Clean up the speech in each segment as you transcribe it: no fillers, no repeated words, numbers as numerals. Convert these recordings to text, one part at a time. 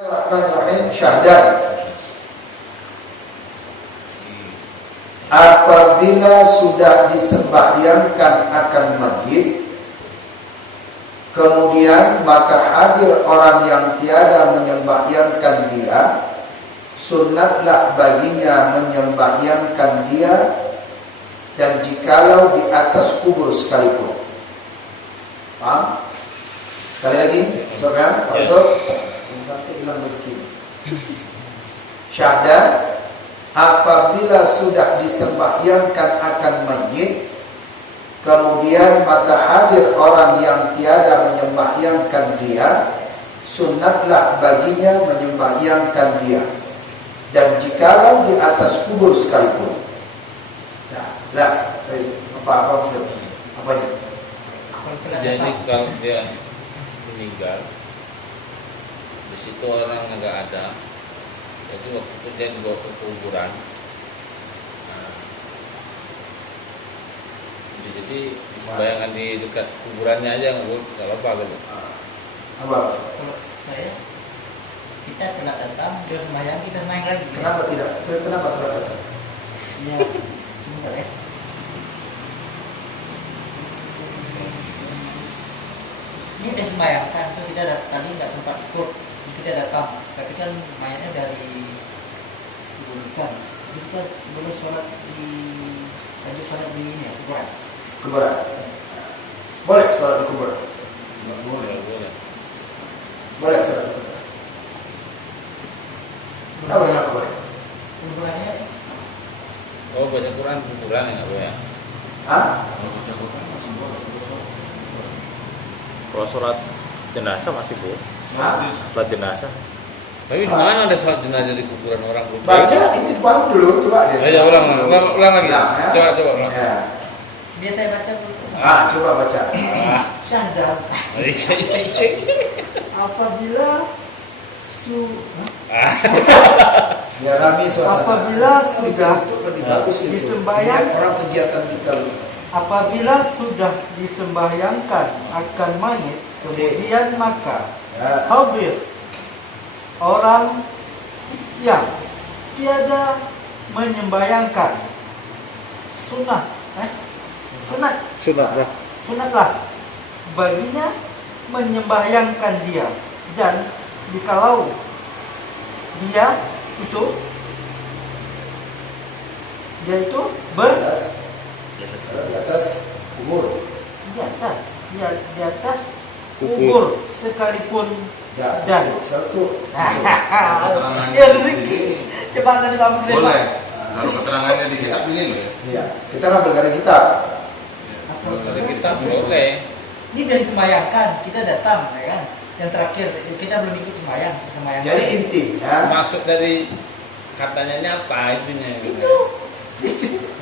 Bismillahirrahmanirrahim. Syahadat. Apabila sudah disembahyangkan akan mayit, kemudian maka hadir orang yang tiada menyembahyangkan dia, sunnatlah baginya menyembahyangkan dia, dan jikalau di atas kubur sekalipun. Paham? Sekali lagi, sobat, sampai hilang rezeki. Syahadat. Apabila sudah disembahyangkan akan mayit, kemudian maka hadir orang yang tiada menyembahyangkan dia, sunnatlah baginya menyembahyangkan dia, dan jikalau di atas kubur sekalipun. Nah, jelas apa maksud? Apanya? Jadi kalau dia meninggal, di situ orang nggak ada, jadi waktu itu dia dibawa ke kuburan. Nah, jadi disembahyangkan di dekat kuburannya aja, nggak apa-apa gitu. Apa? Kalau saya, kita telah datang, dia sembahyang, kita sembahyang lagi. Kenapa tidak? Kenapa tidak datang? Ya, sebentar ya. Ini udah sembahyangkan, so kita tadi nggak sempat ikut, kita datang, tapi kan mayatnya dari kuburan. Jadi kita boleh sholat lanjut sholat di ini ya, kuburan. Kuburan. Boleh sholat di kuburan. Boleh. Boleh sholat di kuburan. Kenapa nggak boleh? Kuburannya Oh, baca Quran kuburan ya nggak boleh. Hah? Kalau sholat jenazah masih boleh. Hah? Sholat jenazah. Tapi di mana ada sholat jenazah di kuburan orang? Baca ini paham dulu, coba deh. Ayo ulang lagi. Ulang, ya. Coba ulang. Ya. biasa saya baca dulu. Coba baca. Syahadat apabila Ya rami suasana. Apabila sudah bagus gitu. disembahyang- Lihat orang kegiatan kita. apabila sudah disembahyangkan akan mayit, kemudian maka Ya. hadir orang yang tiada menyembahyangkan sunat sunatlah baginya menyembahyangkan dia, dan jikalau dia itu Di atas kubur. di atas kubur sekalipun. Ya. Dan Satu. ya rezeki coba tadi Pak Muslim. Boleh. Kalau keterangannya di kitab ini loh ya. Iya. Kita ngambil dari kitab. Dari kitab boleh. Ini dari sembahyangkan, kita datang ya kan. Yang terakhir kita belum ikut sembahyang. Jadi intinya. Maksud dari katanya ini apa intinya?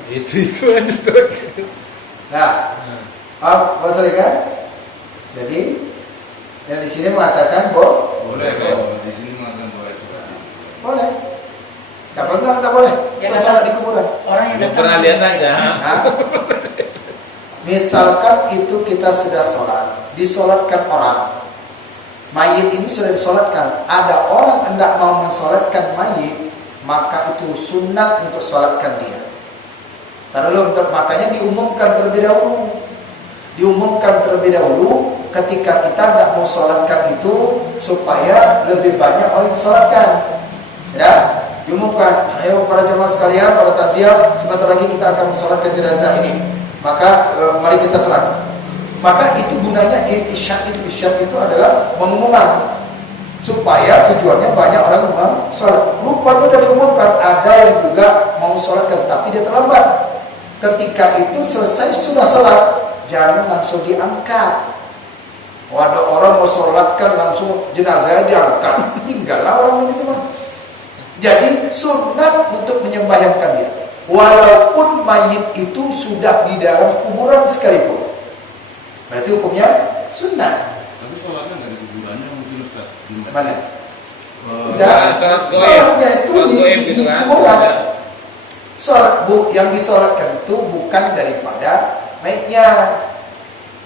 Itu aja tuh. Nah, Pak Salikan. Jadi yang di sini mengatakan Boleh kalau di sini mengatakan boleh sholat. boleh. Kapan bilang kita boleh? Ya, Sholat di kuburan. Orang yang Belum datang pernah lihat aja. Nah, misalkan itu kita sudah sholat, disolatkan orang, mayit ini sudah disolatkan, ada orang hendak mau mensolatkan mayit, maka itu sunat untuk solatkan dia. Makanya diumumkan terlebih dahulu ketika kita tidak mau solatkan itu supaya lebih banyak orang disolatkan. Ya, diumumkan, ayo para jemaah sekalian, para takziah, sebentar lagi kita akan mensolatkan jenazah ini. Maka mari kita sholat. Maka itu gunanya isyad itu adalah mengumumkan supaya tujuannya banyak orang mau sholat. Rupanya dari umumkan ada yang juga mau sholatkan tapi dia terlambat. Ketika itu selesai sudah sholat, jangan langsung diangkat. Ada orang mau sholatkan langsung jenazahnya diangkat, tinggallah orang itu mah. Jadi sunat untuk menyembahyangkan dia, walaupun mayit itu sudah di dalam kuburan sekalipun. Berarti hukumnya sunat. Tapi sholatnya nggak di kuburannya mungkin Ustaz. Mana? Sholatnya itu di kuburan. Sholat yang disolatkan itu bukan daripada mayitnya.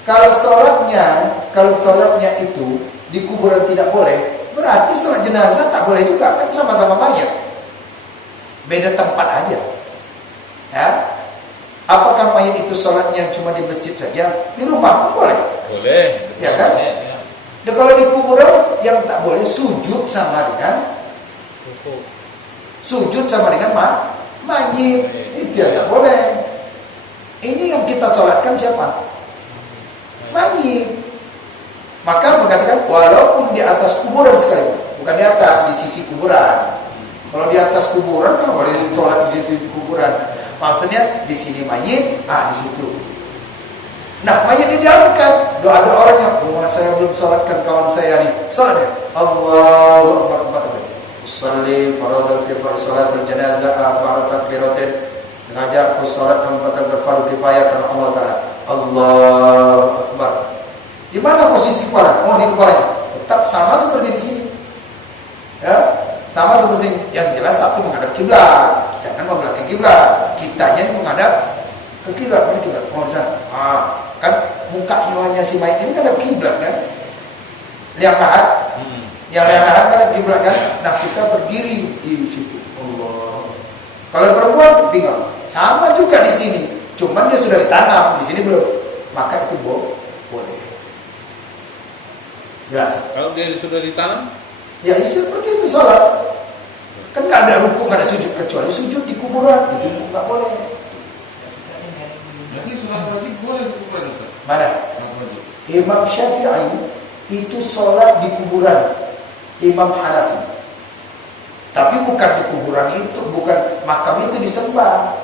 Kalau sholatnya itu di kuburan tidak boleh, Berarti sholat jenazah tak boleh juga, kan sama-sama mayat. Beda tempat aja. Ya. Apakah mayat itu sholatnya cuma di masjid saja? Di rumah pun boleh. Boleh. Ya kan? Boleh, ya. Dan kalau di kuburan yang tak boleh sujud sama dengan mayit. Itu yang tak boleh. Ini yang kita sholatkan siapa? Mayit. Maka mengatakan walaupun di atas kuburan sekali, bukan di atas, di sisi kuburan. Kalau di atas kuburan, boleh sholat di situ di kuburan. Maksudnya di sini mayit, di situ. Nah, mayit ini diangkat. Doa orangnya, saya belum sholatkan kawan saya nih. Sholat ya. Allahu Akbar. Usalli faradul kifayah salatul janazah arba'at takbiratin. Sengaja aku sholat 4 takbir fardu kifayah karena Allah Ta'ala. Allahu Akbar. Di mana posisi kepala? Oh, di kepalanya. Tetap sama seperti di sini. Ya, sama seperti yang jelas tapi menghadap kiblat. Jangan membelakangi kiblat. Kitanya ini menghadap ke kiblat, mana kiblat? Oh, sana. Kan muka iwannya si mayit ini kan ada kiblat kan? Lihat lahat. Yang lihat lahat kan ada kiblat kan? Nah, kita berdiri di situ. Allah. Kalau perempuan bingung. Sama juga di sini. Cuman dia sudah ditanam, di sini belum. Maka itu boleh. Jelas. Kalau dia sudah ditanam, Ya seperti itu sholat. Kan nggak ada rukuk, nggak ada sujud, kecuali sujud di kuburan. Itu nggak boleh. Jadi sholat wajib boleh di kuburan, Ustaz? Mana? Sholat wajib. Imam Syafi'i itu sholat di kuburan Imam Hanafi. Tapi bukan di kuburan itu, bukan makam itu disembah.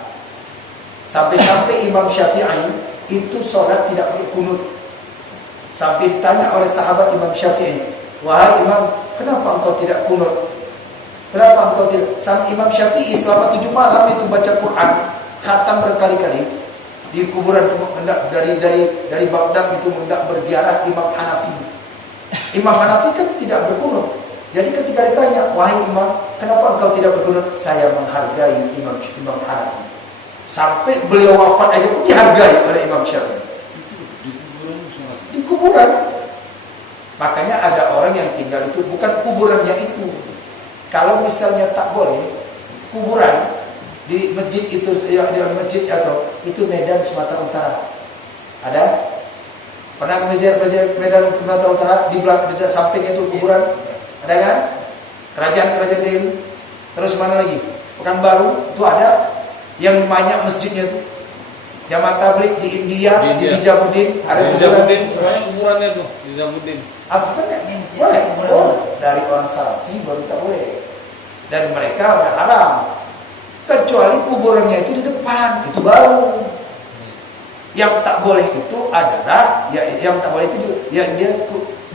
Sampai-sampai Imam Syafi'i itu sholat tidak pakai kunut. Sampai ditanya oleh sahabat Imam Syafi'i, wahai Imam, kenapa engkau tidak kunut? Kenapa engkau tidak? Sampai Imam Syafi'i selama 7 malam itu baca Quran, khatam berkali-kali di kuburan dari Baghdad itu hendak berziarah Imam Hanafi. Imam Hanafi kan tidak berkunut. Jadi ketika ditanya, wahai Imam, kenapa engkau tidak berkunut? Saya menghargai Imam Hanafi. Sampai beliau wafat aja pun dihargai oleh Imam Syafi'i. Di kuburan. Makanya ada orang yang tinggal itu bukan kuburannya itu. Kalau misalnya tak boleh kuburan di masjid itu, ya, di masjid atau itu Medan Sumatera Utara. Ada? Pernah Medan Sumatera Utara di belakang di samping itu kuburan? Ada kan? Kerajaan Delhi. Terus mana lagi? Pekanbaru itu ada yang banyak masjidnya itu. Jamaah tabligh di India, di Nizamuddin ada kuburan. banyak kuburannya tuh di Nizamuddin. Apa kan? Boleh. Dari orang Salafi baru tak boleh. Dan mereka udah haram. Kecuali kuburannya itu di depan, itu baru. Yang tak boleh itu adalah yang tak boleh itu yang dia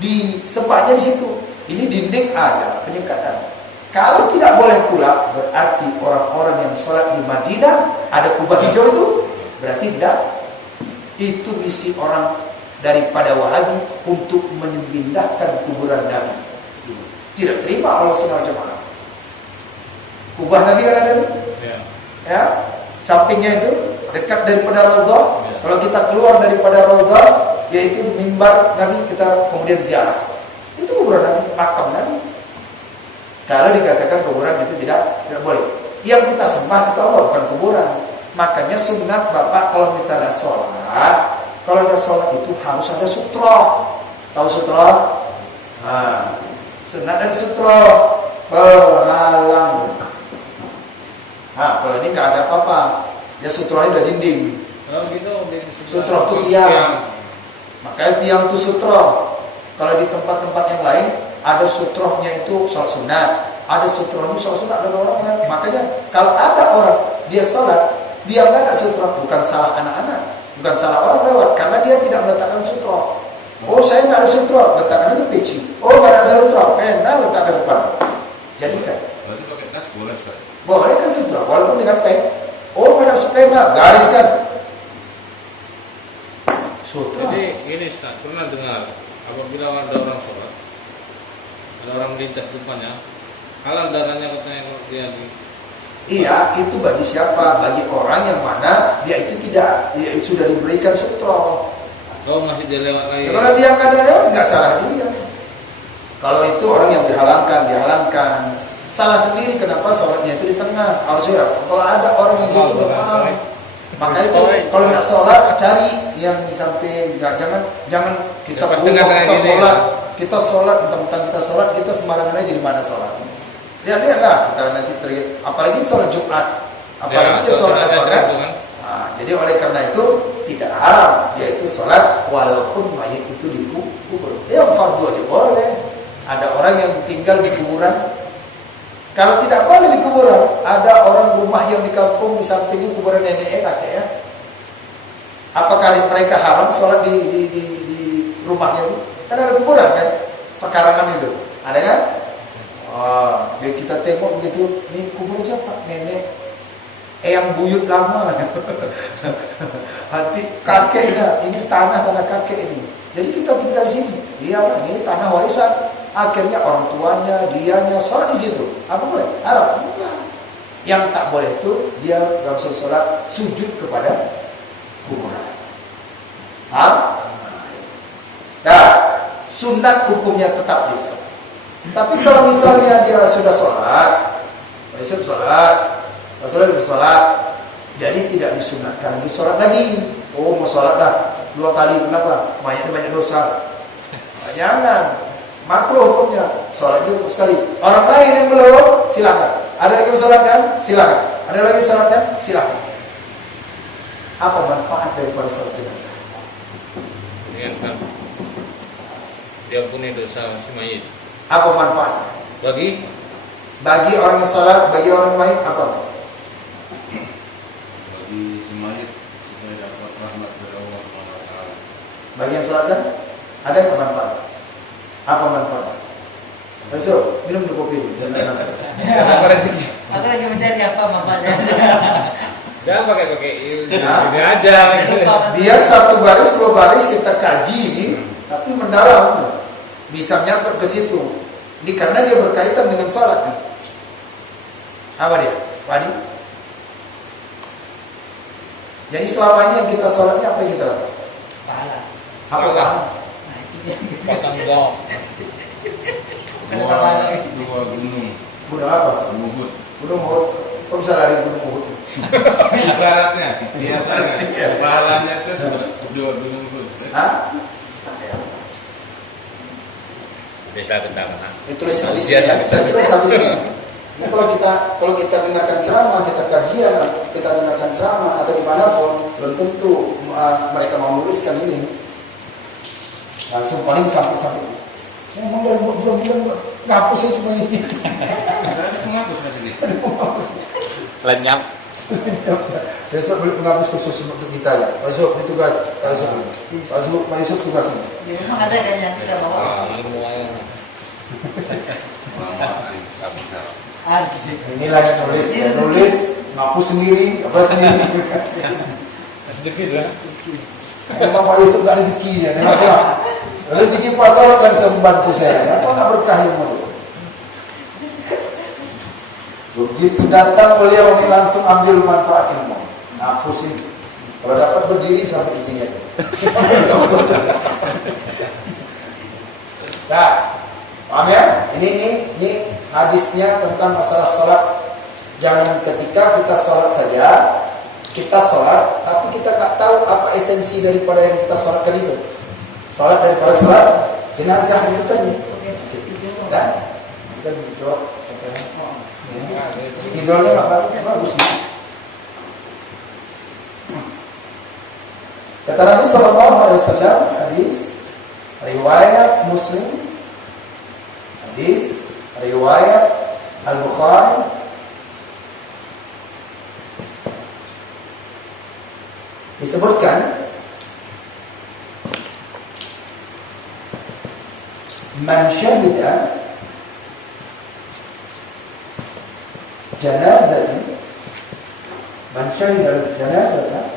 disembahnya di situ. Ini dinding ada penyekatan. Kalau tidak boleh pula, berarti orang-orang yang sholat di Madinah ada kubah hijau itu, berarti tidak. Itu misi orang daripada Wahabi untuk memindahkan kuburan Nabi. Tidak terima Allah Subhanahu wa taala. Kubah Nabi kan ada itu? Ya, sampingnya itu dekat daripada Raudhah. Ya. Kalau kita keluar daripada Raudhah, yaitu di mimbar Nabi, kita kemudian ziarah. Itu kuburan Nabi, makam Nabi. Kalau dikatakan kuburan itu tidak boleh. Yang kita sembah itu Allah, bukan kuburan. Makanya sunat Bapak kalau misalnya sholat, kalau ada sholat itu harus ada sutra. Tahu sutra? Sunat ada sutra, penghalang. Kalau ini nggak ada apa-apa, ya sutranya udah dinding. Oh gitu. Sutra itu tiang. Makanya tiang itu sutra. Kalau di tempat-tempat yang lain ada sutrohnya itu sholat sunat, ada sutrohnya sholat sunat, ada orang. Makanya kalau ada orang dia sholat, dia nggak ada sutroh, bukan salah anak-anak, bukan salah orang lewat, karena dia tidak meletakkan sutroh. Oh saya nggak ada sutroh, letakkan itu peci. Oh nggak ada sutroh, pena letakkan depan. Jadikan. Berarti pakai tas boleh, Ustaz? Boleh kan sutroh, walaupun dengan pen. Oh nggak ada pena, gariskan. Sutroh. Jadi ini Ustaz, pernah dengar apabila ada orang sholat, ada orang lintas depannya, halal darahnya katanya kalau dia Iya, itu bagi siapa? Bagi orang yang mana dia itu tidak, dia sudah diberikan sutroh. masih dia lewat lagi. Kalau dia nggak ada lewat, nggak salah dia. Kalau itu orang yang dihalangkan. Salah sendiri kenapa sholatnya itu di tengah. Harusnya kalau ada orang yang gitu, maka itu kalau nggak sholat cari yang di samping. Jangan kita kita sholat tentang kita sholat kita sembarangan aja di mana sholat. Lihatlah kita nanti apalagi sholat Jumat, apalagi sholat apa kan. Nah, jadi oleh karena itu tidak haram yaitu sholat walaupun mayit itu dikubur. Yang fardu aja boleh. Ada orang yang tinggal di kuburan. Kalau tidak boleh di kuburan, ada orang rumah yang di kampung di sampingnya kuburan nenek kakek ya. Apakah mereka haram sholat di rumahnya itu? Kan ada kuburan kan, pekarangan itu, ada kan? Oh, kita tengok begitu, ini kubur siapa? Nenek, yang buyut lama. Nanti kakeknya, ini tanah kakek ini. Jadi kita tinggal di sini. Iya, ini tanah warisan. Akhirnya orang tuanya, dianya sholat di situ. Apa boleh? Haram? Bukan. Yang tak boleh itu dia langsung sholat sujud kepada kuburan. Nah, sunat hukumnya tetap bisa. Tapi kalau misalnya dia sudah sholat, jadi tidak disunatkan lagi sholat lagi. Oh, mau sholat dah 2 kali, kenapa? Banyak dosa. Jangan. Makruh hukumnya, sholat itu sekali. Orang lain yang belum, silakan. Ada lagi yang sholatkan, silakan. Ada lagi yang sholatkan, silakan. Apa manfaat daripada sholat jenazah? Ingatkan diampuni dosa si mayit. Apa manfaat? Bagi orang yang sholat, bagi orang lain apa? Bagi si mayit supaya dapat rahmat dari Allah SWT. Bagi yang sholatkan, ada yang manfaat? Apa manfaat? Besok minum dulu kopi. Aku lagi mencari apa manfaatnya. Jangan pakai ini aja. Biar 1 baris 2 baris kita kaji ini, tapi mendalam, bisa nyampe ke situ. Ini karena dia berkaitan dengan salat nih. Apa dia? Padi. Jadi selama ini yang kita salatnya apa yang kita lakukan? Pahala. Apa pahala? Nah, itu dia. Potong dong. Dua gunung. Gunung apa? Gunung Uhud. Gunung Uhud. Kok bisa lari Gunung Uhud? Ibaratnya, biasanya. Pahalanya itu sudah dua gunung Uhud. Hah? Desa Kendangan. Ini tulis hadisnya. Saya tulis hadisnya. Ini kalau kita dengarkan ceramah, kita kajian, kita dengarkan ceramah atau dimanapun, belum tentu mereka mau menuliskan ini. Langsung paling sampai. Memang dari bulan-bulan ngapus saya cuma ini. Ada penghapus di sini. Lenyap. Besok beli penghapus khusus untuk kita ya. Pak Yusuf ini tugas. Pak Yusuf tugasnya. Ya, memang ada kan yang kita bawa. Inilah yang nulis ngapus sendiri, apa sendiri. Rezeki lah. Memang Pak Yusuf gak rezeki dia. Tengok. Rezeki Pak Salat kan bisa membantu saya. Apa nggak berkah ilmu itu? Begitu datang beliau ini langsung ambil manfaat ilmu. Ngapus ini. Kalau dapat berdiri sampai di sini aja. Nah, paham ya? Ini hadisnya tentang masalah sholat. Jangan ketika kita sholat saja, kita sholat, tapi kita tak tahu apa esensi daripada yang kita sholatkan itu. Sholat daripada sholat jenazah itu tadi. Kan? Kita jawab. Idolnya bagus. Kata Nabi Sallallahu Alaihi Wasallam, hadis riwayat Muslim, hadis riwayat Al-Bukhari, disebutkan man syahida janazatan, man syahida janazatan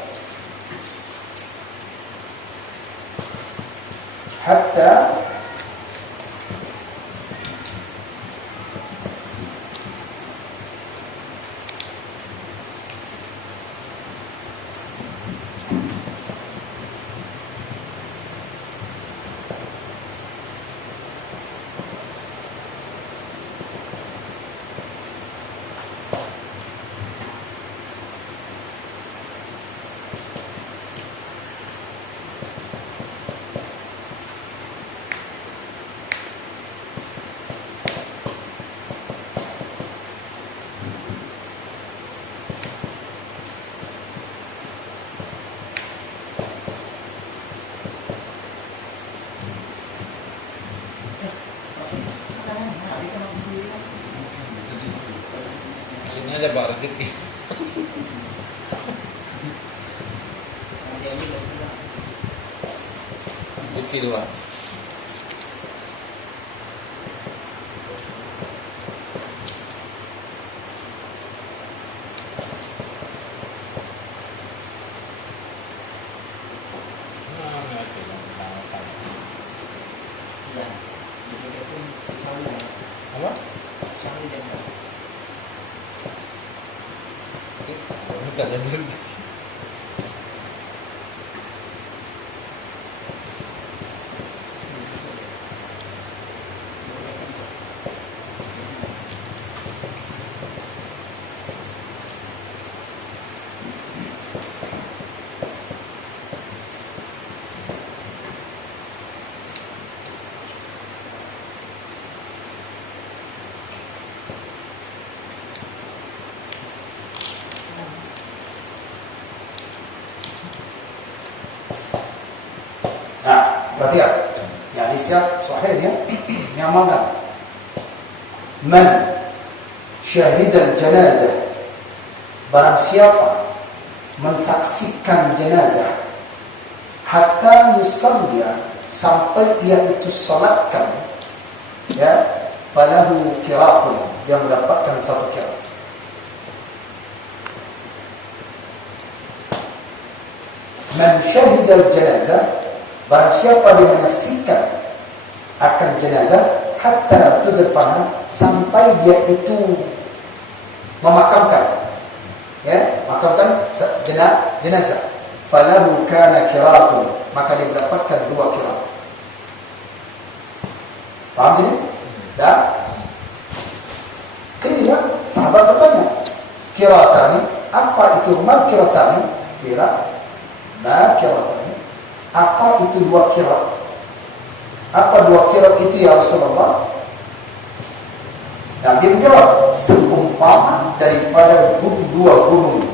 hatta sakitnya. Dia ini belum bilang. Kecil Pak. Iya. Jadi dia pun selalu ya. Apa? Selalu dia. Bukan ada dulu. Nah, berarti ya, ya di siap sahih dia nyamankan. Man syahidal janazah, barang siapa mensaksikan jenazah hatta yusalliya, sampai ia itu salatkan, ya, falahu qiratun, dia mendapatkan satu qirat. Man syahidal janazah, barang siapa dia menyaksikan akan jenazah hatta tudfana, sampai dia itu memakamkan, ya, makamkan jenazah, falahu kana qiratun, maka dia mendapatkan 2 qirat. Paham sini? Dah? Kira sahabat bertanya, qiratani, apa itu mal qiratani? Kira nah qiratani, apa itu 2 qirat? Apa 2 qirat itu ya Rasulullah? Nabi menjawab, seumpama daripada 2 gunung.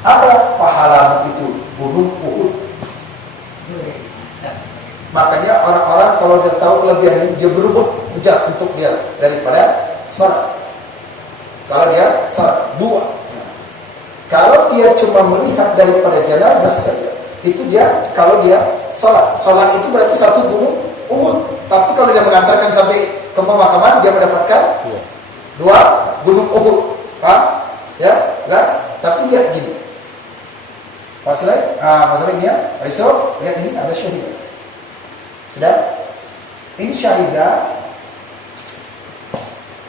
Apa pahala itu? Gunung Uhud. Makanya orang-orang kalau dia tahu kelebihan ini, dia berebut kejar untuk dia daripada salat. Kalau dia salat 2. Kalau dia cuma melihat daripada jenazah saja, itu dia, kalau dia salat itu berarti 1 gunung Uhud. Tapi kalau dia mengantarkan sampai ke pemakaman, dia mendapatkan 2 gunung Uhud. Paham? Ya, jelas. Tapi lihat gini. Masalahnya, besok lihat ini ada syahidah. Sudah? Ini syahidah.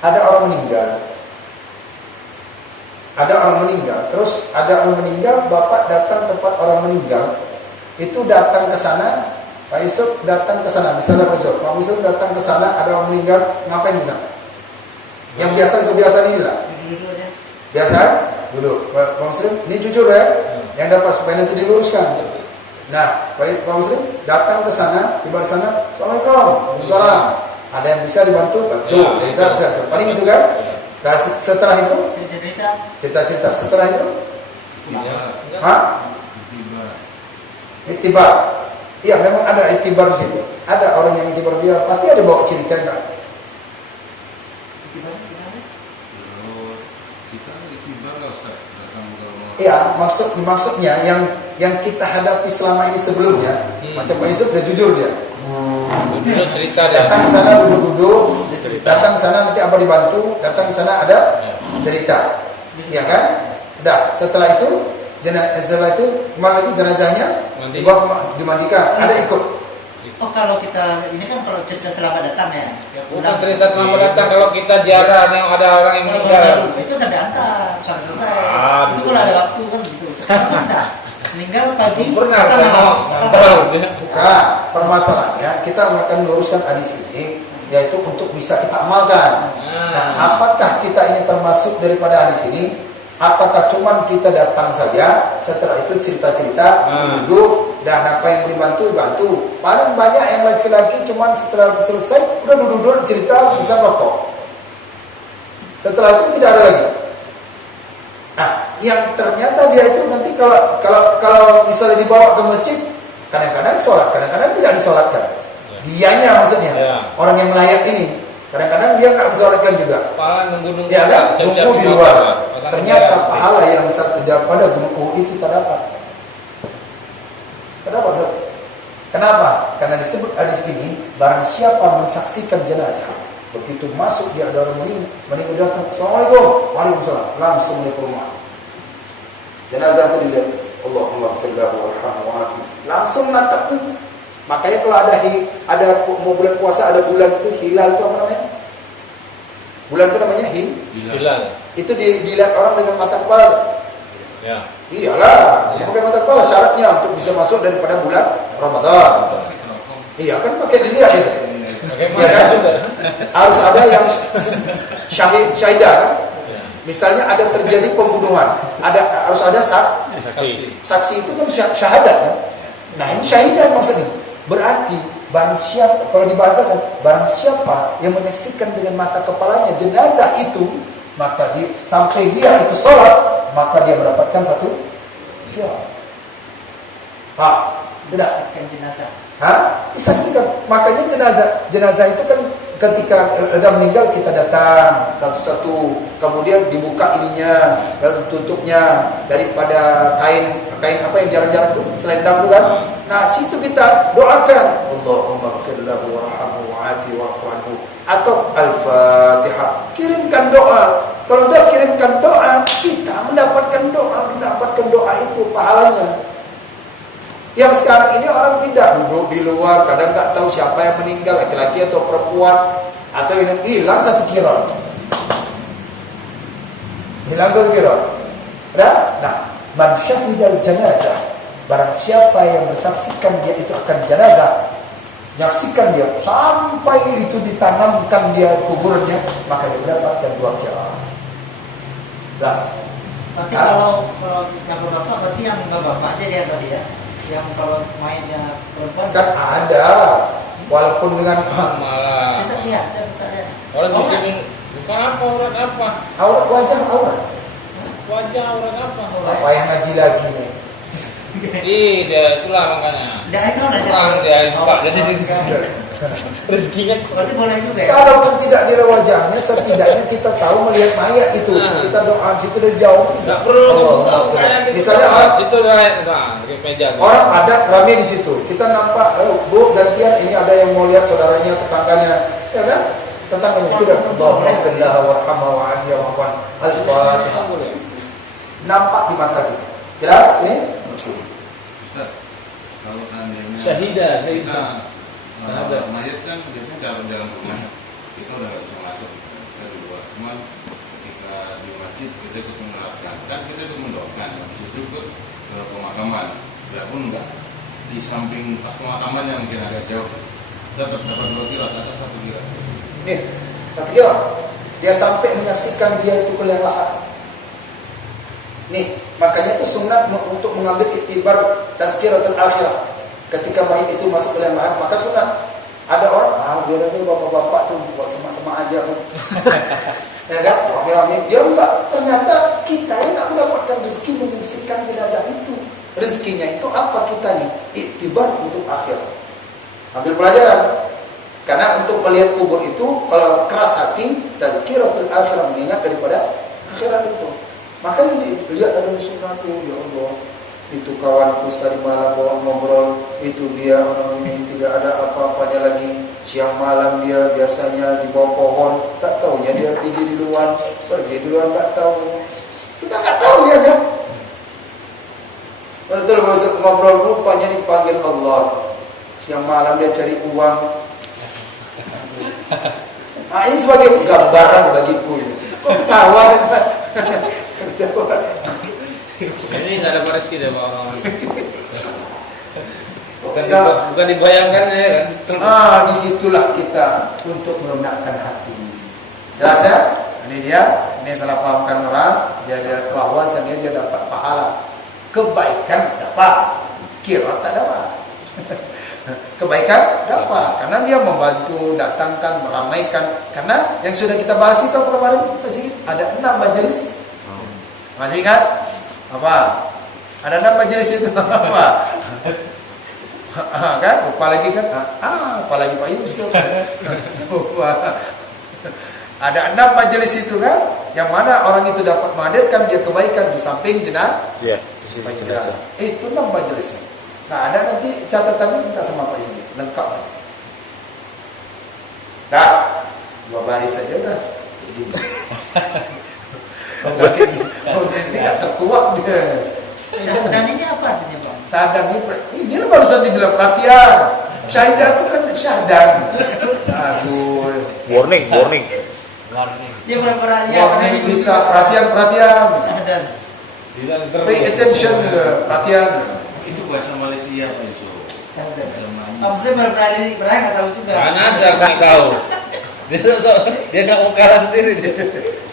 Ada orang meninggal. Ada orang meninggal. Terus ada orang meninggal, bapak datang tempat orang meninggal. Itu datang ke sana, Pak Yusuf datang ke sana. Misalnya Pak Yusuf datang ke sana, ada orang meninggal, ngapain di sana? Yang kebiasaan ini lah. Duduk aja. Biasa, duduk. Pak Muslim, ini jujur ya. Yang dapat supaya nanti diluruskan. Nah, Pak Muslim datang ke sana, tiba di sana, Assalamualaikum, Waalaikumsalam. Ada yang bisa dibantu, bantu. Kita bisa. Paling itu kan. Nah, setelah itu, cerita-cerita. Setelah itu, itibar. Iya, memang ada itibar di situ. Ada orang yang itibar dia, pasti ada bawa cerita enggak? Iya, maksudnya yang kita hadapi selama ini sebelumnya, macam Pak Yusuf dia jujur dia. Duduk cerita dia. Datang ke sana duduk-duduk, datang ke sana nanti abah dibantu, datang ke sana ada cerita. Iya kan? Udah, setelah itu kemana lagi jenazahnya dibawa dimandikan, ada ikut. Oh, kalau kita ini kan kalau cerita terlambat datang ya. Bukan cerita terlambat datang, kalau kita jarang yang ada orang yang meninggal. Itu sampai antar, sampai selesai. Itu kalau ada waktu kan gitu. Sekarang ada. Meninggal pagi. Pernah kita saya mau tahu. Bukan, permasalahannya kita akan meluruskan hadis ini, yaitu untuk bisa kita amalkan. Nah, apakah kita ini termasuk daripada hadis ini? Apakah cuma kita datang saja, setelah itu cerita-cerita, duduk, dan apa yang dibantu, bantu. Paling banyak yang laki-laki cuma setelah selesai, udah duduk cerita, bisa rokok. Setelah itu tidak ada lagi. Nah, yang ternyata dia itu nanti kalau misalnya dibawa ke masjid, kadang-kadang sholat, kadang-kadang tidak disolatkan. Dianya maksudnya, orang yang layak ini. Kadang-kadang dia nggak mensolatkan juga. Pahala nunggu-nunggu. Ya kan, siap-siap nunggu di motor, luar. Pak. Akan Ternyata jalan. pahala yang pada gunung Uhud itu tak dapat. Kenapa? Sob? Kenapa? Karena disebut hadis ini, barang siapa mensaksikan jenazah, begitu masuk dia ada orang meninggal datang, Assalamualaikum, waalaikumsalam, langsung di rumah. Jenazah itu dilihat, Allahumma firlahu warhamhu wa'afi. Langsung natap tuh. Makanya kalau ada mau bulan puasa, ada bulan itu hilal itu apa namanya? Bulan itu namanya Hilal. Itu dilihat orang dengan mata kepala. Ya. Iyalah, pakai mata kepala syaratnya untuk bisa masuk daripada bulan Ramadan. Iya kan pakai dilihat itu. Bagaimana Ya kan? juga? Harus ada yang syahidah kan? Ya. Misalnya ada terjadi pembunuhan, harus ada Saksi. saksi itu kan syahadat kan? Nah ini syahidah maksudnya. Berarti barang siapa, kalau dibahasakan, barang siapa yang menyaksikan dengan mata kepalanya jenazah itu, maka sampai dia itu sholat, maka dia mendapatkan satu tidak? Saksikan jenazah. Disaksikan. Makanya jenazah itu kan ketika sudah meninggal kita datang satu-satu, kemudian dibuka ininya, lalu tutupnya daripada kain apa yang jarang-jarang itu selendang itu kan. Nah situ kita doakan Allahumma ighfir lahu warhamhu wa'afi wa'fu anhu atau Al-Fatihah. Kirimkan doa. Kalau dia kirimkan doa, kita mendapatkan doa itu pahalanya. Yang sekarang ini orang tidak duduk di luar, kadang nggak tahu siapa yang meninggal, laki-laki atau perempuan, atau yang hilang satu kira. Nah, man syahidal janazah, barang siapa yang bersaksikan dia itu akan jenazah, nyaksikan dia sampai itu ditanamkan dia kuburannya, maka dia mendapatkan 2 kira. Jelas. Tapi kalau yang berapa berarti yang bapak aja dia tadi ya. Yang kalau mainnya perempuan Kan ada, walaupun dengan Malah. kita lihat, kita lihat. Orang di sini bukan apa aurat apa? aurat wajah aurat. Wajah aurat apa? Apa yang ngaji lagi nih? Iya, itulah makanya. Udah itu udah Orang dia Pak, jadi rezekinya berarti boleh juga ya. Kalaupun tidak dilihat wajahnya, setidaknya kita tahu melihat mayat itu. Kita doa situ dari jauh. Enggak perlu Allah, kayak misalnya orang, situ lah di meja. orang ada rame di situ. Kita nampak, Bu gantian ini ada yang mau lihat saudaranya, tetangganya, ya kan? Tetangganya itu dah. Allahumma warhamhu wa'afi wa'fu anhu. Al-Fatihah. Nampak di mata kita. Jelas ini? Ustaz, kalau seandainya Syahidah, kita Syahadat. mayat kan biasanya dalam rumah kita udah nggak bisa masuk, kita di luar. Cuman ketika di masjid kita ikut menerapkan, kan kita ikut mendoakan, habis itu ikut ke pemakaman. Biarpun enggak di samping pas pemakaman yang mungkin agak jauh, dapat 2 kira, atas 1 kira. Nih, satu kira. Dia sampai menyaksikan dia itu kelelahan. Nih, makanya itu sunat untuk mengambil iktibar tazkiratul akhirah. Ketika mayat itu masuk ke liang lahat, maka sunat. Ada orang, biar aja bapak-bapak tuh buat sama-sama aja. Ya kan? Rame-rame. Dia enggak. Ternyata kita yang nak mendapatkan rezeki menyaksikan jenazah itu. Rezekinya itu apa kita nih? Iktibar untuk akhir. Ambil pelajaran. Karena untuk melihat kubur itu, kalau keras hati, tazkiratul akhirah, mengingat daripada akhirat itu. Makanya dilihat ada sunat tuh, ya Allah. Itu kawanku tadi malam bawa ngobrol, itu dia orang ini tidak ada apa-apanya lagi. Siang malam dia biasanya di bawah pohon, tak tahunya dia pergi di luar, tak tahu. Kita tak tahu ya kan? Betul, masuk ngobrol rupanya dipanggil Allah. Siang malam dia cari uang. Nah ini sebagai gambaran bagiku ini. Kok ketawa? Ini nggak ada rezeki deh Pak orang. Bukan dibayangkan ya kan. Disitulah kita untuk melunakkan hati. Jelas ya? Ini dia. Ini salah pahamkan orang. Dia bahwa dia dapat pahala. Kebaikan dapat. Kira tak dapat. Kebaikan dapat. Karena dia membantu, datangkan, meramaikan. Karena yang sudah kita bahas itu kemarin masih ada 6 majelis. Masih ingat? Apa? Ada 6 majelis itu apa? Kan? Lupa lagi kan? Apalagi Pak Yusuf. Lupa. Ada 6 majelis itu kan, yang mana orang itu dapat menghadirkan dia kebaikan di samping jenazah. Iya. Jenazah. Itu 6 majelisnya. Nah, ada nanti catatannya minta sama Pak di sini, lengkap. Nah, 2 baris saja udah. Ini nggak terkuat dia. Dan ini apa artinya Pak? Sadar ini barusan dibilang perhatian. Syahidah itu kan syahdan. Aduh. Warning. Dia pernah lihat. Warning bisa perhatian. Sadar. Pay attention, perhatian. Itu bahasa Malaysia Pak Yusuf. Sadar. Kamu saya baru pernah nggak tahu juga. Mana ada nggak tahu. Dia nggak mau kalah sendiri dia.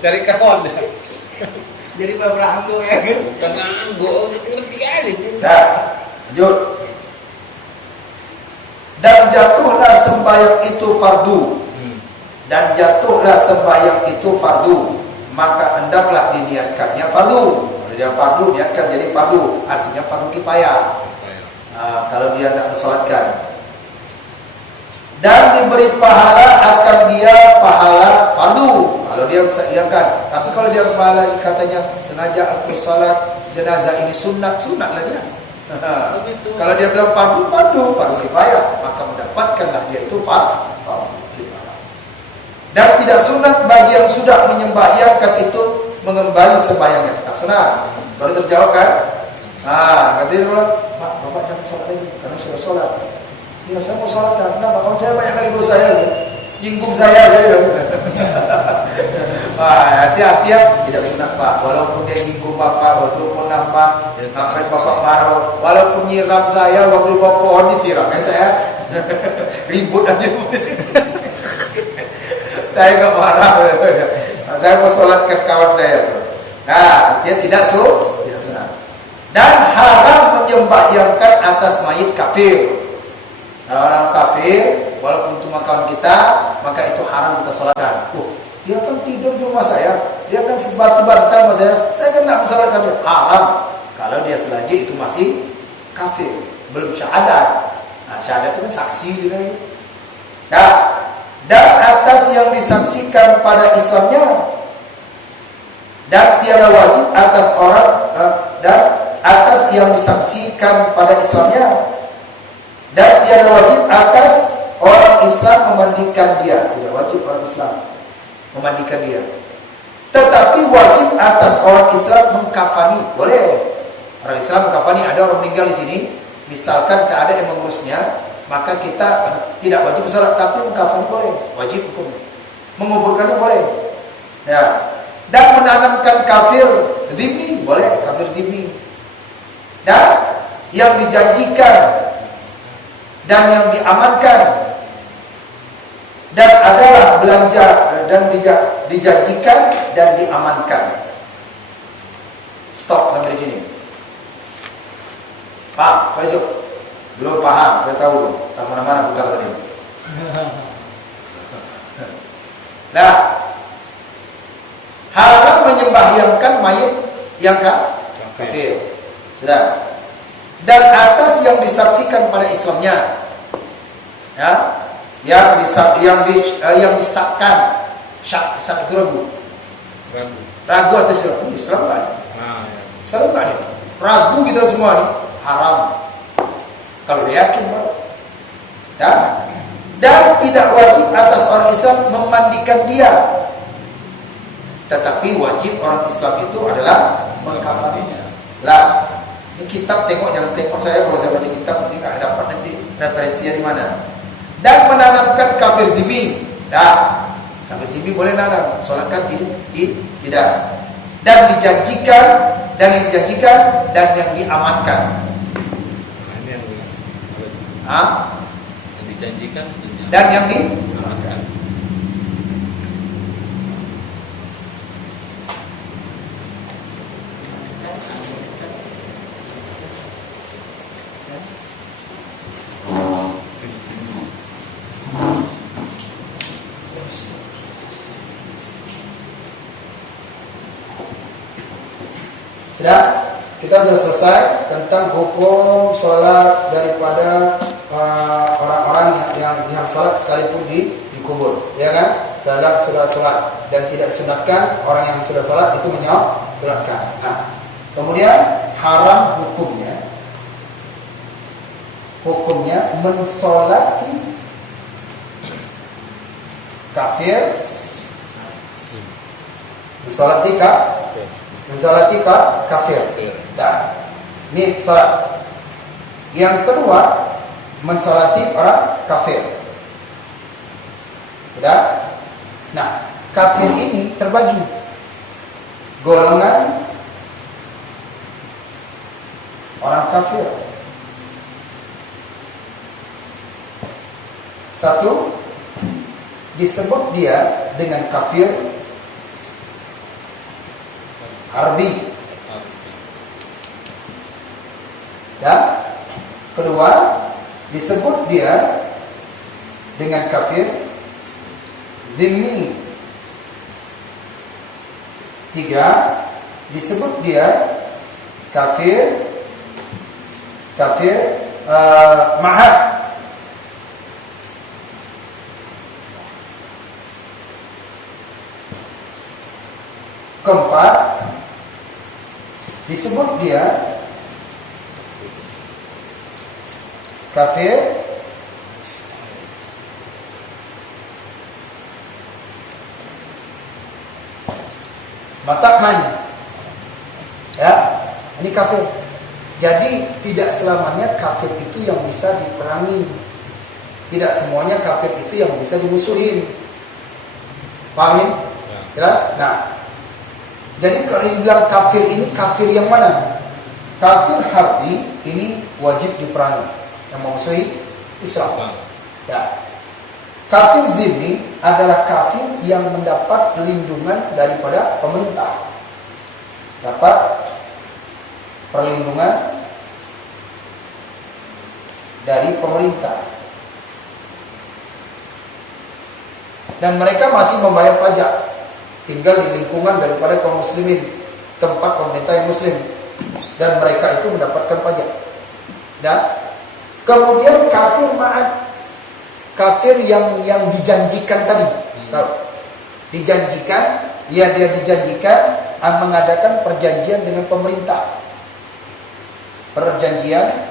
Cari kawan dia. Jadi pernah anggo ya kan? Bukan anggo, ngerti kali. Dah, lanjut. Dan jatuhlah sembahyang itu fardu. Dan jatuhlah sembahyang itu fardu, maka hendaklah diniatkannya fardu. Kalau dia fardu, niatkan jadi fardu, artinya fardu kifayah. Nah, kalau dia tidak mensolatkan, dan diberi pahala akan dia pahala fardu kalau dia mengiyakan. Tapi kalau dia pahala katanya sengaja aku salat jenazah ini sunat lah dia. Kalau dia bilang fardu kifayah, maka mendapatkanlah dia itu fardu kifayah. Dan tidak sunat bagi yang sudah menyembahyangkan itu mengembali sembahyangnya. Tak sunat. Baru terjawab kan? Nah, ngerti dulu. Pak, Bapak jangan sholat lagi karena sudah sholat. Ya, saya mau sholat kan. Kenapa? Kalau saya banyak kali dosa saya, nyinggung saya aja. Hati-hati ya, tidak sunat Pak. Walaupun dia nyinggung Bapak, walaupun apa, sampai Bapak marah, walaupun nyiram saya waktu bawa pohon disiram ya saya, ribut aja. Saya nggak marah. Saya mau sholat ke kawan saya. Nah, dia tidak sunat. Dan haram menyembahyangkan atas mayit kafir. Nah, orang kafir, walaupun itu makanan kita, maka itu haram kita sholatkan. Dia kan tidur di rumah saya, dia kan sebatu-batu sama saya kan tidak mensolatkan dia. Haram. Kalau dia selagi itu masih kafir, belum syahadat. Nah, syahadat itu kan saksi juga. Nah, dan atas yang disaksikan pada Islamnya, dan tiada wajib atas orang dan atas yang disaksikan pada Islamnya, dan tiada wajib atas orang Islam memandikan dia. Tidak wajib orang Islam memandikan dia, tetapi wajib atas orang Islam mengkafani. Boleh orang Islam mengkafani. Ada orang meninggal di sini, misalkan tak ada yang mengurusnya, maka kita tidak wajib sholat, tapi mengkafani boleh, wajib hukumnya. Menguburkannya boleh. Ya. Dan menanamkan kafir zimmi boleh, kafir zimmi. Dan yang dijanjikan dan yang diamankan, dan adalah belanja dan dijanjikan dan diamankan. Stop sampai di sini. Paham? Pak Yusuf? Belum paham, saya tahu. Tak mana-mana putar tadi. Nah, haram menyembahyangkan mayit yang kafir. Sudah. Dan atas yang disaksikan pada Islamnya, ya, yang disahkan, syak itu ragu atau Islam kan? Islam kan? Ragu kita semua nih, haram. Kalau dia yakin, dan tidak wajib atas orang Islam memandikan dia, tetapi wajib orang Islam itu adalah mengkafaninya. Jelas. Ini kitab, tengok, jangan tengok saya kalau saya baca kitab nanti nggak dapat nanti referensinya di mana. Dan menanamkan kafir zimmi. Kafir zimmi boleh nanam, sholatkan tidak. Dan dijanjikan, dan yang dijanjikan dan yang diamankan. Yang dijanjikan dan yang diamankan. Sudah, kita sudah selesai tentang hukum sholat daripada orang-orang yang sholat sekalipun di kubur, ya kan? salat sudah sholat dan tidak sunatkan orang yang sudah sholat itu menyolatkan. Nah, kemudian haram hukumnya mensolati kafir, mensolati kafir. Nah, ini sholat. Yang kedua, mensolati orang kafir. Sudah? Nah, kafir ini terbagi golongan orang kafir. Satu, disebut dia dengan kafir harbi. Dan kedua, disebut dia dengan kafir zimmi. Tiga, disebut dia kafir ma'had. Keempat, disebut dia kafir matakman. Ya, ini kafir. Jadi tidak selamanya kafir itu yang bisa diperangi. Tidak semuanya kafir itu yang bisa dimusuhin. Paham? Jelas? Nah, jadi kalau dibilang kafir ini kafir yang mana? Kafir harbi ini wajib diperangi, yang memusuhi Islam. Ya. Kafir zimmi adalah kafir yang mendapat perlindungan daripada pemerintah. Dapat perlindungan dari pemerintah. Dan mereka masih membayar pajak, tinggal di lingkungan daripada kaum muslimin, tempat pemerintah yang muslim, dan mereka itu mendapatkan pajak. Dan kemudian kafir ma'ad, kafir yang dijanjikan tadi. Dijanjikan, dia dijanjikan mengadakan perjanjian dengan pemerintah. Perjanjian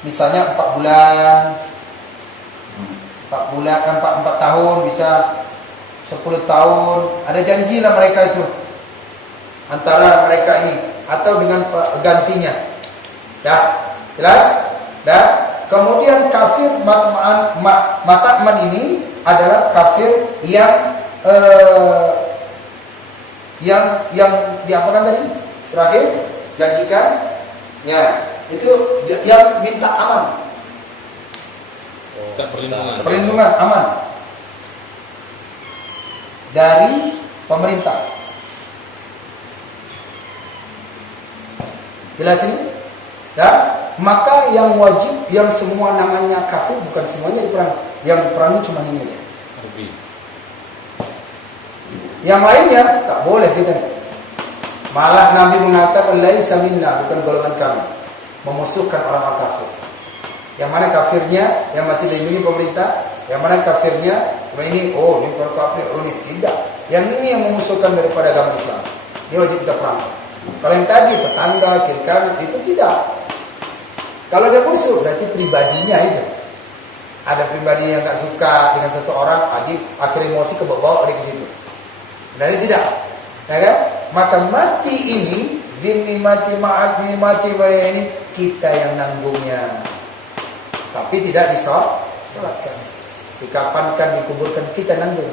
misalnya 4 tahun, bisa 10 tahun, ada janji lah mereka itu antara mereka ini atau dengan gantinya. Ya, jelas? Dan kemudian kafir matakman ini adalah kafir yang diapakan tadi? Terakhir, janjikan, ya, itu yang minta aman. Perlindungan aman dari pemerintah. Jelas ini? Ya, maka yang wajib, yang semua namanya kafir, bukan semuanya diperangi. Yang diperangi cuma ini aja. Yang lainnya tak boleh kita. Malah Nabi mengatakan laisa minna, bukan golongan kami, memusuhkan orang kafir. Yang mana kafirnya yang masih dilindungi pemerintah, yang mana kafirnya ini ini kalau kafir, ini tidak. Yang ini yang memusuhkan daripada agama Islam. Ini wajib kita perang. Kalau yang tadi tetangga, kiri kanan, itu tidak. Kalau dia musuh berarti pribadinya itu. Ada pribadi yang tak suka dengan seseorang, akhirnya emosi kebawa ke situ. Dari tidak, ya kan? Maka mati ini, zimmi mati, ma'adni mati, ini kita yang nanggungnya. Tapi tidak disolatkan, dikapankan, dikuburkan, kita nanggung.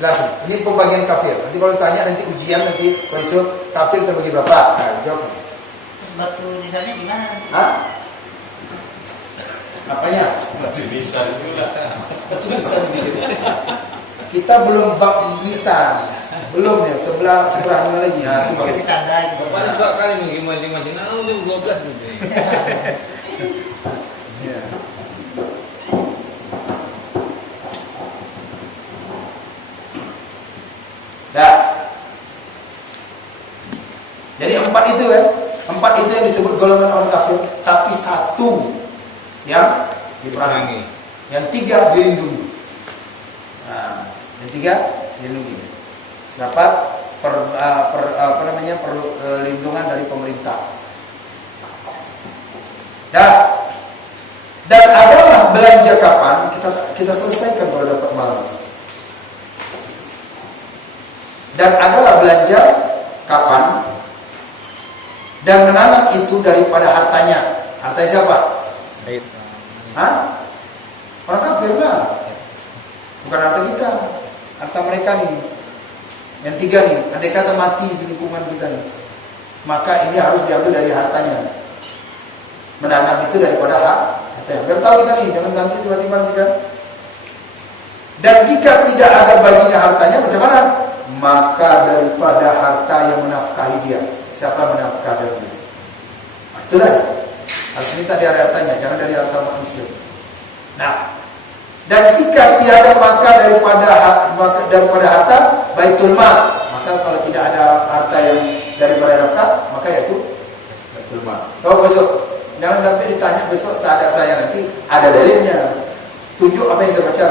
Jelas, ini pembagian kafir. Nanti kalau tanya nanti ujian nanti besok kafir terbagi berapa? Nah, jawab. Batu nisannya gimana? Hah? Apanya? Batu nisan itu lah. Batu nisan begitu. Kita belum bab nisan, belum ya, sebelahnya lagi. Ya, Kasih tanda gitu. Bapaknya suka kali menghimati-himati. Nah, udah 12 gitu. Ya. Dah. Jadi 4 itu ya. 4 itu yang disebut golongan orang kafir, tapi 1 yang diperangi. Yang 3 dilindungi. Nah, yang tiga dilindungi. Dapat perlindungan dari pemerintah. Dan adalah belanja kapan kita selesaikan kalau dapat malam. Dan adalah belanja kapan dan menanam itu daripada hartanya. Hartanya siapa? Hah? Orang kafir lah. Bukan harta kita, harta mereka nih. Yang tiga nih, andai kata mati di lingkungan kita nih, maka ini harus diambil dari hartanya. Menanam itu daripada hartanya. Biar tahu kita nih, jangan nanti tiba-tiba nanti kan. Dan jika tidak ada baginya hartanya, macam mana? Maka daripada harta yang menafkahi dia. Siapa menafkahi dia? Nah, itulah ya. Harus minta dari hartanya, jangan dari harta manusia. Nah, dan jika tiada maka daripada harta baitul mal, maka kalau tidak ada harta yang daripada nafkah, maka yaitu baitul mal. Tahu besok, jangan sampai ditanya besok tak ada saya nanti ada dalilnya. Tunjuk apa yang saya baca.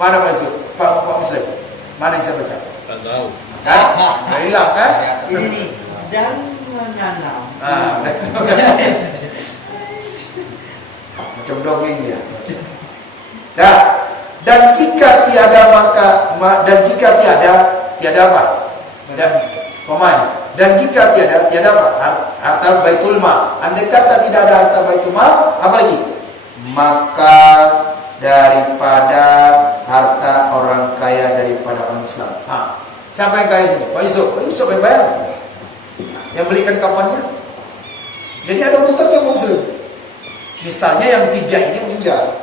Mana besok? Pak Muslim, mana yang saya baca? Tak tahu. Kan? Hilang kan? Ini nih, dan menanam. Macam dongeng dia. Dan jika tiada apa? Dan jika tiada apa? Harta baitul mal. Andai kata tidak ada harta baitul mal, apa lagi? Maka daripada harta orang kaya daripada orang Islam. Siapa yang kaya ini? Pak Yusuf yang bayar. Yang belikan kapannya. Jadi ada utang yang Muslim. Misalnya yang tiga ini meninggal.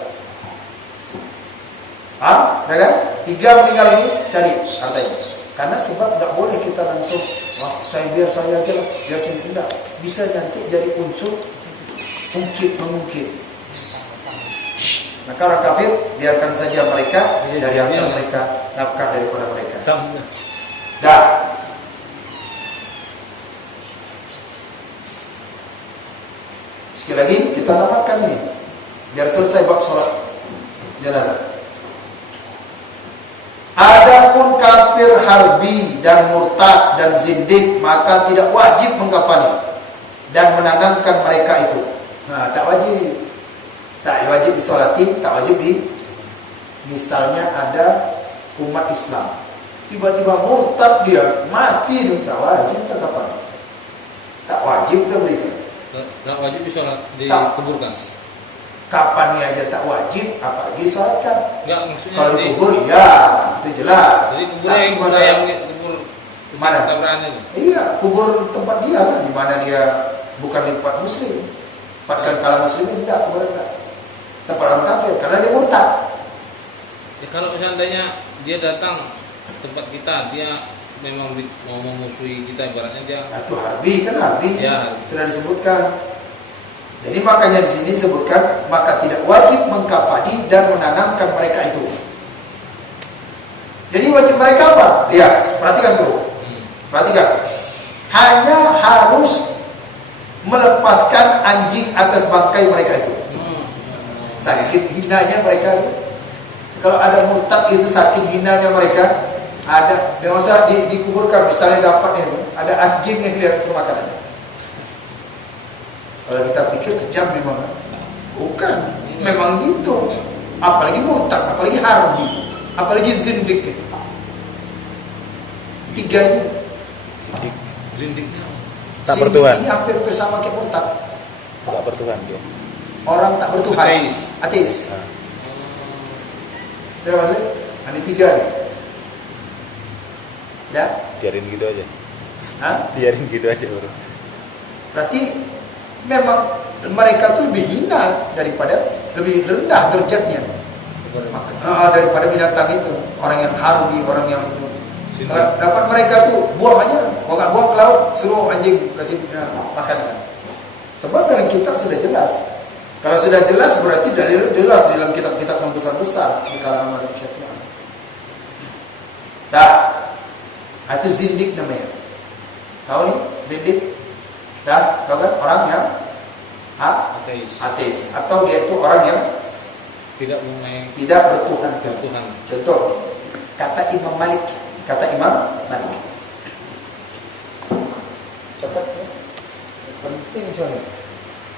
Ya kan? Tiga meninggal ini cari hartanya. Karena sebab tak boleh kita langsung, biar saya aja lah, biar saya tidak. Bisa nanti jadi unsur mengungkit. Maka orang kafir biarkan saja mereka dari harta mereka, nafkah daripada mereka. Sekali lagi kita dapatkan ini biar selesai bab sholat jenazah. Adapun kafir harbi dan murtad dan zindik maka tidak wajib mengkafani dan menanamkan mereka itu. Tak wajib disolati, tak wajib misalnya ada umat Islam tiba-tiba murtad dia mati itu tak wajib tak kafani. Tak wajib kita berikan. Tak wajib dikuburkan. Kapan aja tak wajib, apalagi disolatkan. Enggak, maksudnya kalau dikubur, ya itu jelas. Jadi kuburnya yang kubur mana? Tabrakannya itu. Iya, kubur tempat dia lah, di mana dia bukan di tempat muslim. Tempat kalau muslimin tidak, kubur tidak. Tempat orang kafir, karena dia murtad. Ya, kalau seandainya dia datang ke tempat kita, dia memang mau memusuhi kita, ibaratnya dia. Itu harbi kan harbi, ya, sudah disebutkan. Jadi makanya di sini disebutkan maka tidak wajib mengkafani dan menanamkan mereka itu. Jadi wajib mereka apa? Lihat, perhatikan dulu. Perhatikan. Hanya harus melepaskan anjing atas bangkai mereka itu. Sakit hinanya mereka. Kalau ada murtad itu sakit hinanya mereka. Ada, tidak usah dikuburkan. Misalnya dapat itu, ada anjing yang lihat ke makanannya. Kalau kita pikir kejam memang, bukan, memang gitu. Apalagi murtad, apalagi harbi, apalagi zindik. Tiga ini. Zindiknya Tak bertuhan. Ini hampir bersama kayak murtad. Tak bertuhan dia. Orang tak bertuhan. Ateis. Ya maksudnya? Ada tiga nih. Ya? Biarin gitu aja. Biarin gitu aja bro. Berarti memang mereka tuh lebih hina daripada, lebih rendah derajatnya daripada binatang itu. Orang yang harbi, orang yang dapat mereka tuh buang aja, buang ke laut, suruh anjing kasih makan. Sebab dalam kitab sudah jelas. Kalau sudah jelas berarti dalil jelas dalam kitab-kitab yang besar-besar di kalangan mazhab Syafi'i. Itu zindik namanya. Tahu nih zindik? Tahu kan orang yang ateis atau dia itu orang yang tidak mengenai tidak bertuhan. Tuhan. Contoh, kata Imam Malik. Catat ya. Penting soalnya.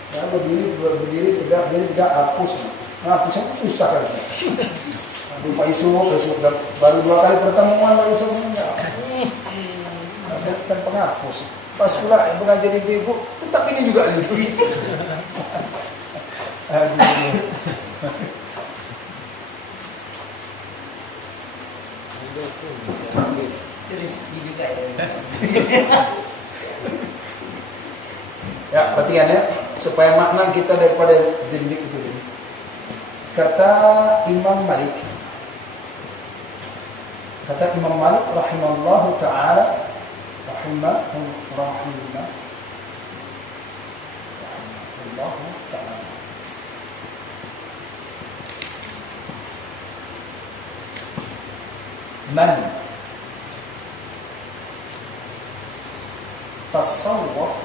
Ya, berdiri tegak, hapus. Hapusnya susah kan. Lupa isu, baru 2 kali pertemuan Pak Yusuf enggak. Saya kan penghapus. Pas pula mengajar ibu, tetap ini juga nih. Aduh. Itu rezeki juga ya. Ya, perhatikan ya, supaya makna kita daripada zindik itu. Kata Imam Malik rahimahullahu ta'ala, rahimahullahu ta'ala, man tasawwaf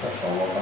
tasawwuf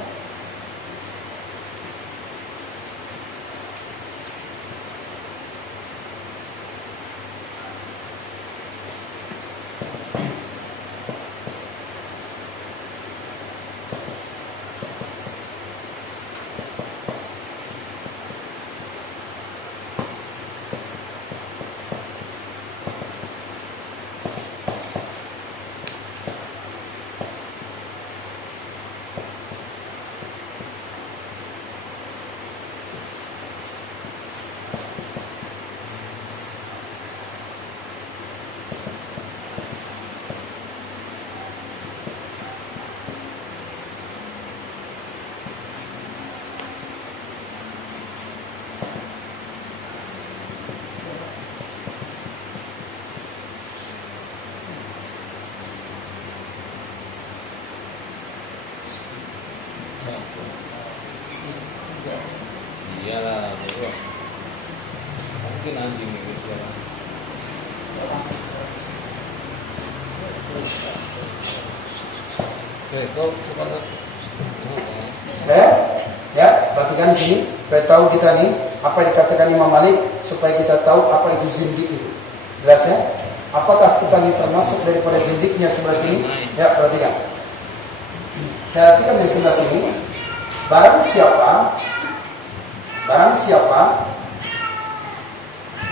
Iyalah, bro. Mungkin anjing itu sekarang. Oke, kau sekarang. Ya, perhatikan di sini, supaya tahu kita nih apa yang dikatakan Imam Malik, supaya kita tahu apa itu zindik itu. Jelas ya? Apakah kita ini termasuk daripada zindiknya sebelah sini? Ya, perhatikan. Saya artikan dari sebelah sini, barang siapa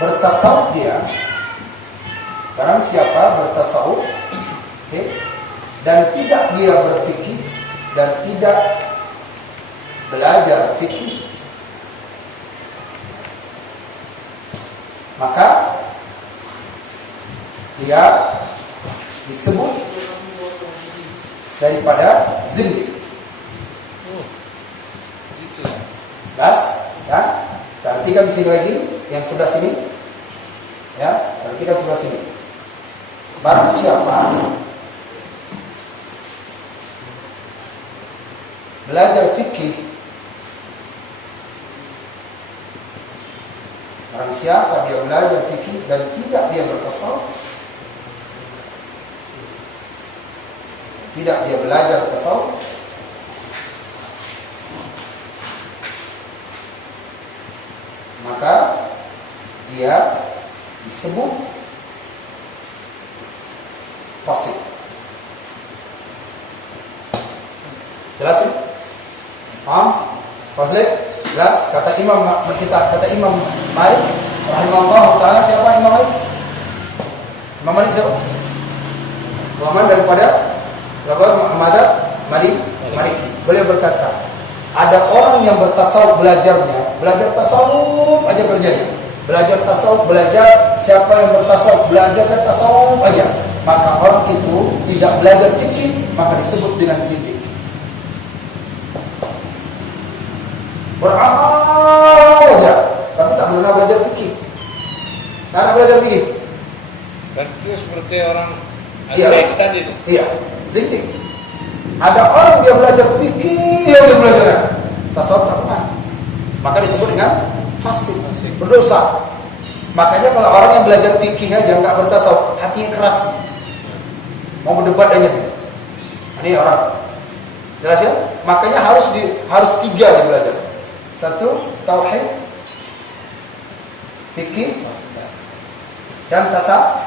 bertasawuf okay, dan tidak dia berfikih dan tidak belajar fikih, maka dia disebut daripada zindik. Gitu. Jelas? Ya, saya artikan di sini lagi, yang sebelah sini. Ya, perhatikan sebelah sini. Barang siapa belajar fikih, barang siapa dia belajar fikih dan tidak dia bertasawuf, tidak dia belajar tasawuf, maka dia disebut fasik. Jelas ya? Paham? Fasik? Jelas? Kata Imam Malik rahimahullah ta'ala, siapa Imam Malik? Imam Malik siapa? Ulama daripada Malik. Beliau berkata, ada orang yang bertasawuf belajar tasawuf aja kerjanya. Belajar tasawuf, siapa yang bertasawuf belajar tasawuf aja, maka orang itu tidak belajar fikih, maka disebut dengan zindik. Beramal aja, tapi tak pernah belajar fikih. Tak belajar fikih. Kan itu seperti orang Iya. ateis tadi itu. Iya, zindik. Ada orang dia belajar fikih, dia belajar tasawuf tak pernah, maka disebut dengan fasik, berdosa. Makanya kalau orang yang belajar fikih aja nggak bertasawuf, hatinya keras, mau berdebat aja. Ini orang, jelas ya? Makanya harus 3 dia belajar. 1 tauhid, fikih, dan tasawuf.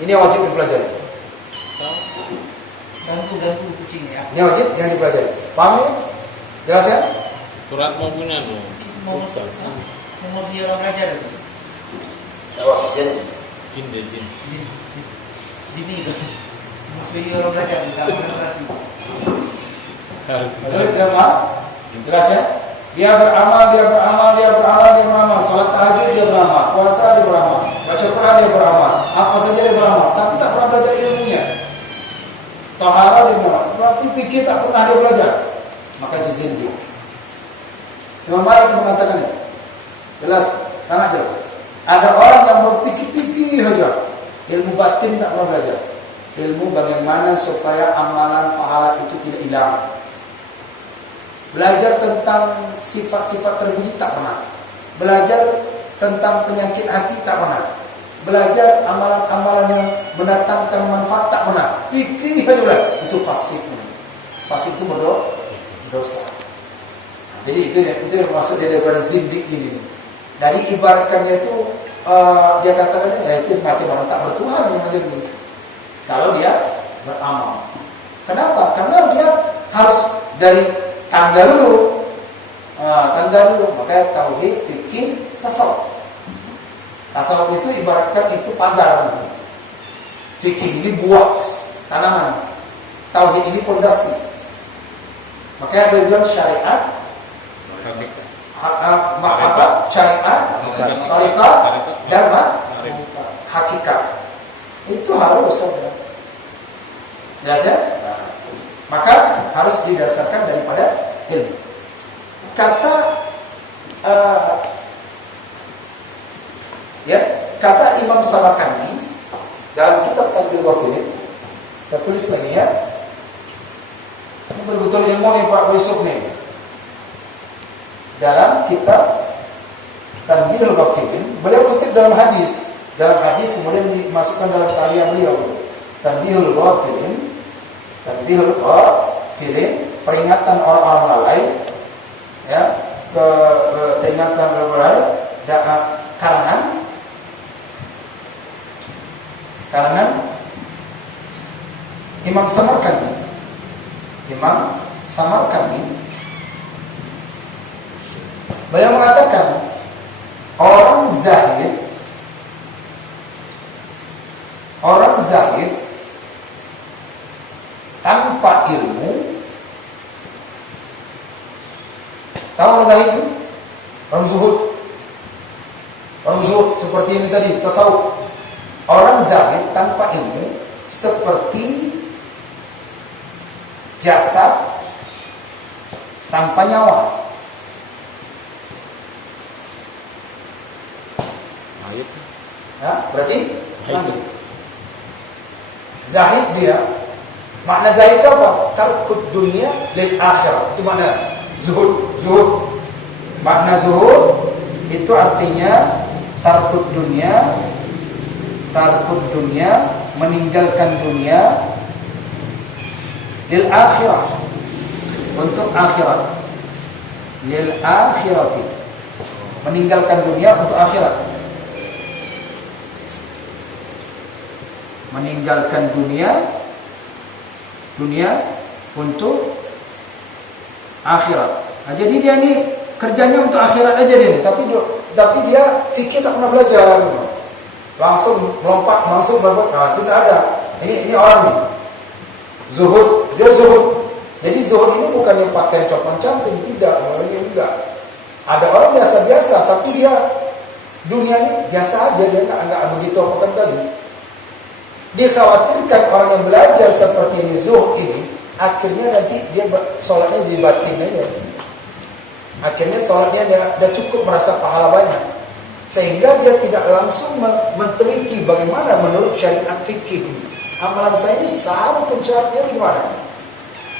Ini yang wajib dipelajari. Ganggu kucing ya. Ini wajib yang dipelajari. Paham ya? Jelas ya? Surat mau punya loh. Mau video orang belajar itu. Jawab, jadi. Jin. Ini itu. Mau video orang belajar bukan konsentrasi. Maksudnya jamaah, jelas ya? Dia beramal. Salat tahajud dia beramal, puasa dia beramal, baca Quran dia beramal, apa saja dia beramal, tapi tak pernah belajar ilmunya. Taharah dia beramal, tapi fikih tak pernah dia belajar. Maka itu zindiq. Imam Malik mengatakan itu. Jelas, sangat jelas. Ada orang yang berpikir-pikir saja, ilmu batin tak pernah belajar. Ilmu bagaimana supaya amalan pahala itu tidak hilang. Belajar tentang sifat-sifat terpuji tak pernah. Belajar tentang penyakit hati tak pernah. Belajar amalan-amalan yang mendatangkan manfaat tak pernah. Fikih aja belajar. Itu fasik. Fasik itu berdosa. Jadi itu maksud dia daripada zindik ini. Dari ibaratkannya itu dia katakan ya itu macam orang tak bertuhan macam itu. Kalau dia beramal. Kenapa? Karena dia harus dari tangga dulu. Makanya tauhid, fikih, tasawuf. Tasawuf itu ibaratkan itu pagar. Fikih ini buah tanaman. Tauhid ini pondasi. Makanya dia bilang syariat, syariat, tariqat, dan hakikat. Itu harus ada. Jelas ya? Maka harus didasarkan daripada ilmu. Kata Imam Samarkandi dalam kitab Tanbihul Ghafilin, saya tulis lagi ya. Ini betul-betul ilmu nih Pak Yusuf nih. Dalam kitab Tanbihul Ghafilin, beliau kutip dalam hadis kemudian dimasukkan dalam karya beliau. Tanbihul Ghafilin, peringatan orang-orang lalai, ya, peringatan orang-orang lalai, karangan Imam Samarkandi. Beliau mengatakan orang zahid tanpa ilmu. Tahu orang zahid itu? Orang zuhud seperti ini tadi, tasawuf. Orang zahid tanpa ilmu seperti jasad tanpa nyawa. Ya, berarti zahid dia. Makna zahid itu apa? Tarkud dunia lil akhirah. Itu makna zuhud. Makna zuhud itu artinya tarkud dunia, meninggalkan dunia lil akhirah, untuk akhirat. Lil akhirati, meninggalkan dunia untuk akhirat. Meninggalkan dunia untuk akhirat. Nah, jadi dia ini kerjanya untuk akhirat aja dia, tapi dia fikih tak pernah belajar. Langsung melompat, langsung berbuat. Nah, tidak ada. Ini orang nih. Zuhud, dia zuhud. Jadi zuhud ini bukan yang pakai compang-camping, tidak. Ini enggak. Ada orang biasa-biasa, tapi dia dunia ini biasa aja, dia enggak begitu apa kali. Dikhawatirkan orang yang belajar seperti ini, zuhud ini, akhirnya nanti dia sholatnya di batin aja. Akhirnya sholatnya dia cukup merasa pahala banyak. Sehingga dia tidak langsung meneliti bagaimana menurut syariat fikih. Amalan saya ini sah pun syaratnya gimana?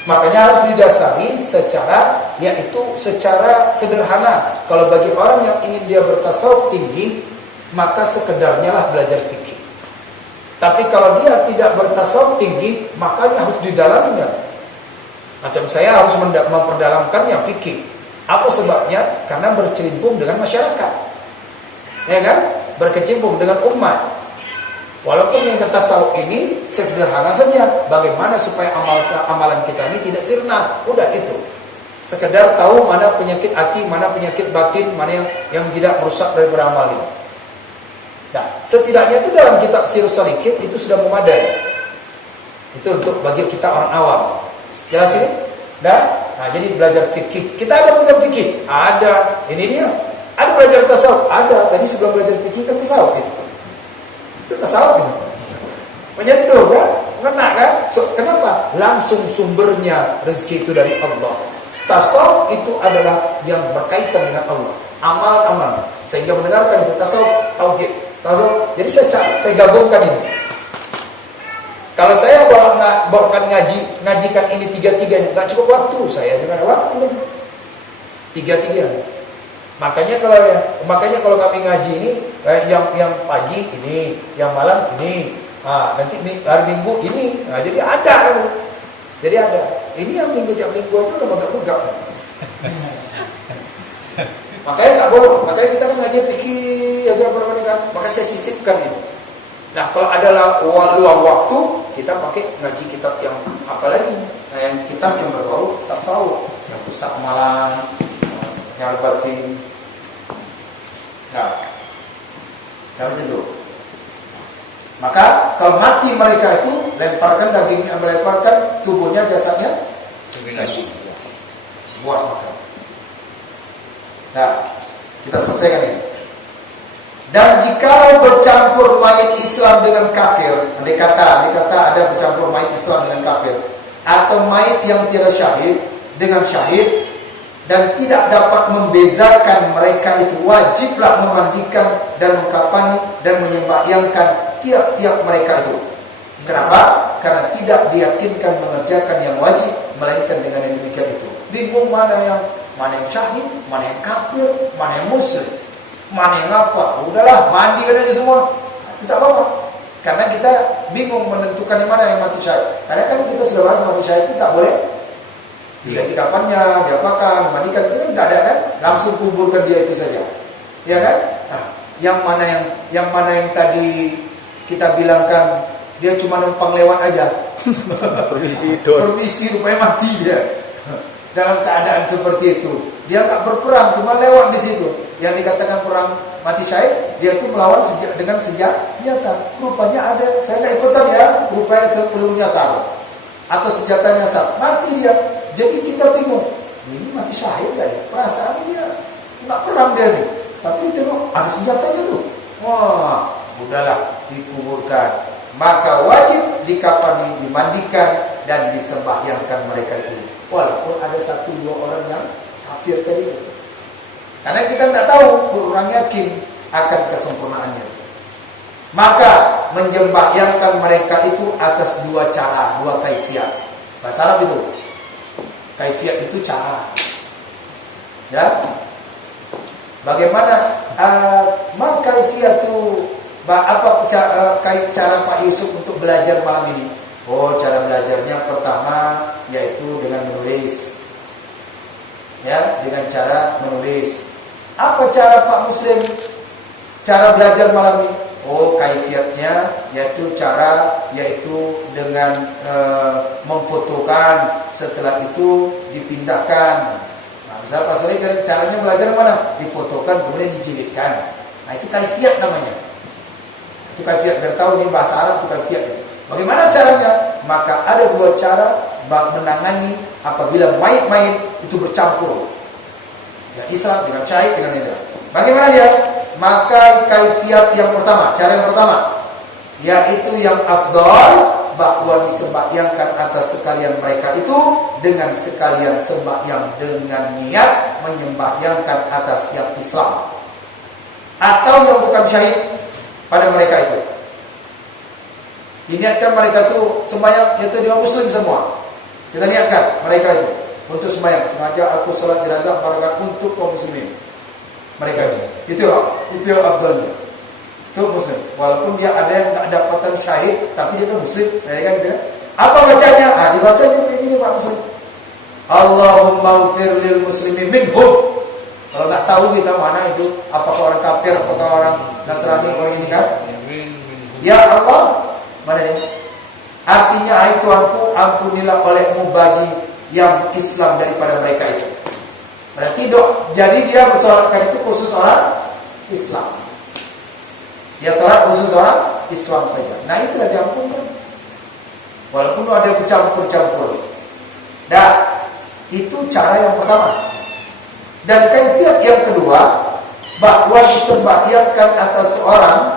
Makanya harus didasari secara, yaitu secara sederhana. Kalau bagi orang yang ingin dia bertasawuf tinggi, maka sekedarnya lah belajar fikih. Tapi kalau dia tidak bertasawuf tinggi, makanya harus didalaminya. Macam saya harus memperdalamkannya fikih. Apa sebabnya? Karena berkecimpung dengan masyarakat, ya kan? Berkecimpung dengan umat. Walaupun yang tasawuf ini sederhana saja, bagaimana supaya amalan kita ini tidak sirna. Udah itu. Sekedar tahu mana penyakit hati, mana penyakit batin, mana yang tidak merusak daripada amal ini. Nah, setidaknya itu dalam kitab Sirus Salikin itu sudah memadai. Itu untuk bagi kita orang awam. Jelas ini? Nah, jadi belajar fikih. Kita ada belajar fikih? Ada. Ini dia. Ada belajar tasawuf? Ada. Tadi sebelum belajar fikih kan tasawuf itu. Itu tasawuf ini. Menyentuh kan? Kena kan? Kenapa? Langsung sumbernya rezeki itu dari Allah. Tasawuf itu adalah yang berkaitan dengan Allah. Amal-amal. Sehingga mendengarkan itu tasawuf, tauhid. Tasawuf. Jadi saya gabungkan ini. Kalau saya bawakan ngajikan ini tiga-tiganya, nggak cukup waktu. Saya juga ada waktu lagi. Tiga-tiga. Makanya kalau kami ngaji ini, yang pagi ini, yang malam ini, nanti hari Minggu ini, jadi ada. Jadi ada. Ini yang tiap minggu aja udah megap-megap. Makanya nggak boleh. Makanya kita kan ngaji fikih aja berapa. Maka saya sisipkan ini. Nah, kalau ada luang waktu, kita pakai ngaji kitab yang apa lagi? Nah, yang kitab yang berbau tasawuf, yang rusak amalan, yang batin. Nah, sampai situ. Maka kalau mati mereka itu, lemparkan dagingnya, melemparkan tubuhnya, jasadnya, buat makan. Nah, kita selesaikan ini. Dan jika bercampur mayit Islam dengan kafir, andai kata ada bercampur mayit Islam dengan kafir, atau mayit yang tidak syahid dengan syahid, dan tidak dapat membezakan mereka itu, wajiblah memandikan dan mengkafani dan menyembahyangkan tiap-tiap mereka itu. Kenapa? Karena tidak diyakinkan mengerjakan yang wajib, melainkan dengan yang demikian itu. Bingung mana yang syahid, mana yang kafir, mana yang musyrik, mana yang apa? Udahlah, mandi aja semua. Tidak apa-apa. Karena kita bingung menentukan yang mana yang mati syahid. Karena kan kita sudah bahas mati syahid itu tak boleh diganti kapannya, diapakan, mandikan, itu kan tidak ada kan? Langsung kuburkan dia itu saja. Ya kan? Nah, yang mana yang tadi kita bilangkan dia cuma numpang lewat aja. Permisi rupanya mati dia. Dalam keadaan seperti itu, dia nggak berperang, cuma lewat di situ. Yang dikatakan perang mati syahid, dia itu melawan dengan senjata. Rupanya ada, saya nggak ikutan ya. Rupanya pelurunya sarung atau senjatanya sarung, mati dia. Jadi kita bingung, ini mati syahid nggak ya? Perasaan dia nggak perang dia nih, tapi ditengok ada senjatanya tuh. Wah, udahlah dikuburkan. Maka wajib dikafani, dimandikan dan disembahyangkan mereka itu. Walaupun ada 1-2 orang yang kafir tadi. Karena kita tidak tahu, kurang yakin akan kesempurnaannya. Maka menyembahyangkan mereka itu atas 2 cara, 2 kaifiat. Bahasa Arab itu. Kaifiat itu cara. Ya. Bagaimana kaifiatu, apa cara Pak Yusuf untuk belajar malam ini? Oh, cara belajarnya pertama yaitu dengan menulis. Ya, dengan cara menulis. Apa cara Pak Muslim? Cara belajar malam ini? Oh, kaifiatnya yaitu dengan memfotokan, setelah itu dipindahkan. Nah, misalnya Pak Sari kan caranya belajar mana? Difotokan kemudian dijilidkan. Nah, itu kaifiat namanya. Itu kaifiat, biar tahu ini bahasa Arab itu kaifiat itu. Bagaimana caranya? Maka ada 2 cara menangani apabila mayit-mayit itu bercampur. Ya, Islam dengan syahid dengan itu. Bagaimana dia? Maka kaifiat yang pertama, cara yang pertama, yaitu yang afdal, bahwa disembahyangkan atas sekalian mereka itu dengan sekalian sembahyang dengan niat menyembahyangkan atas yang Islam. Atau yang bukan syahid pada mereka itu. Diniatkan mereka itu sembahyang, yaitu dia muslim semua. Kita niatkan mereka itu untuk sembahyang. Sengaja aku sholat jenazah 4 rakaat untuk kaum muslimin. Mereka itu yang afdalnya. Itu muslim. Walaupun dia ada yang tak dapatan syahid, tapi dia kan muslim, ya kan gitu. Apa bacanya? Dibaca kayak gini Pak Muslim. Allahumma ighfir lil muslimin minhum. Kalau tak tahu kita mana itu, apakah orang kafir, apakah orang Nasrani, orang ini kan? Ya Allah, mana ini? Artinya, hai Tuhanku, ampunilah olehmu bagi yang Islam daripada mereka itu. Berarti jadi dia bersolatkan itu khusus orang Islam. Dia salat khusus orang Islam saja. Nah itulah diampunkan. Walaupun ada bercampur-campur. Nah, itu cara yang pertama. Dan kaifiat yang kedua, bahwa disembahyangkan atas seorang,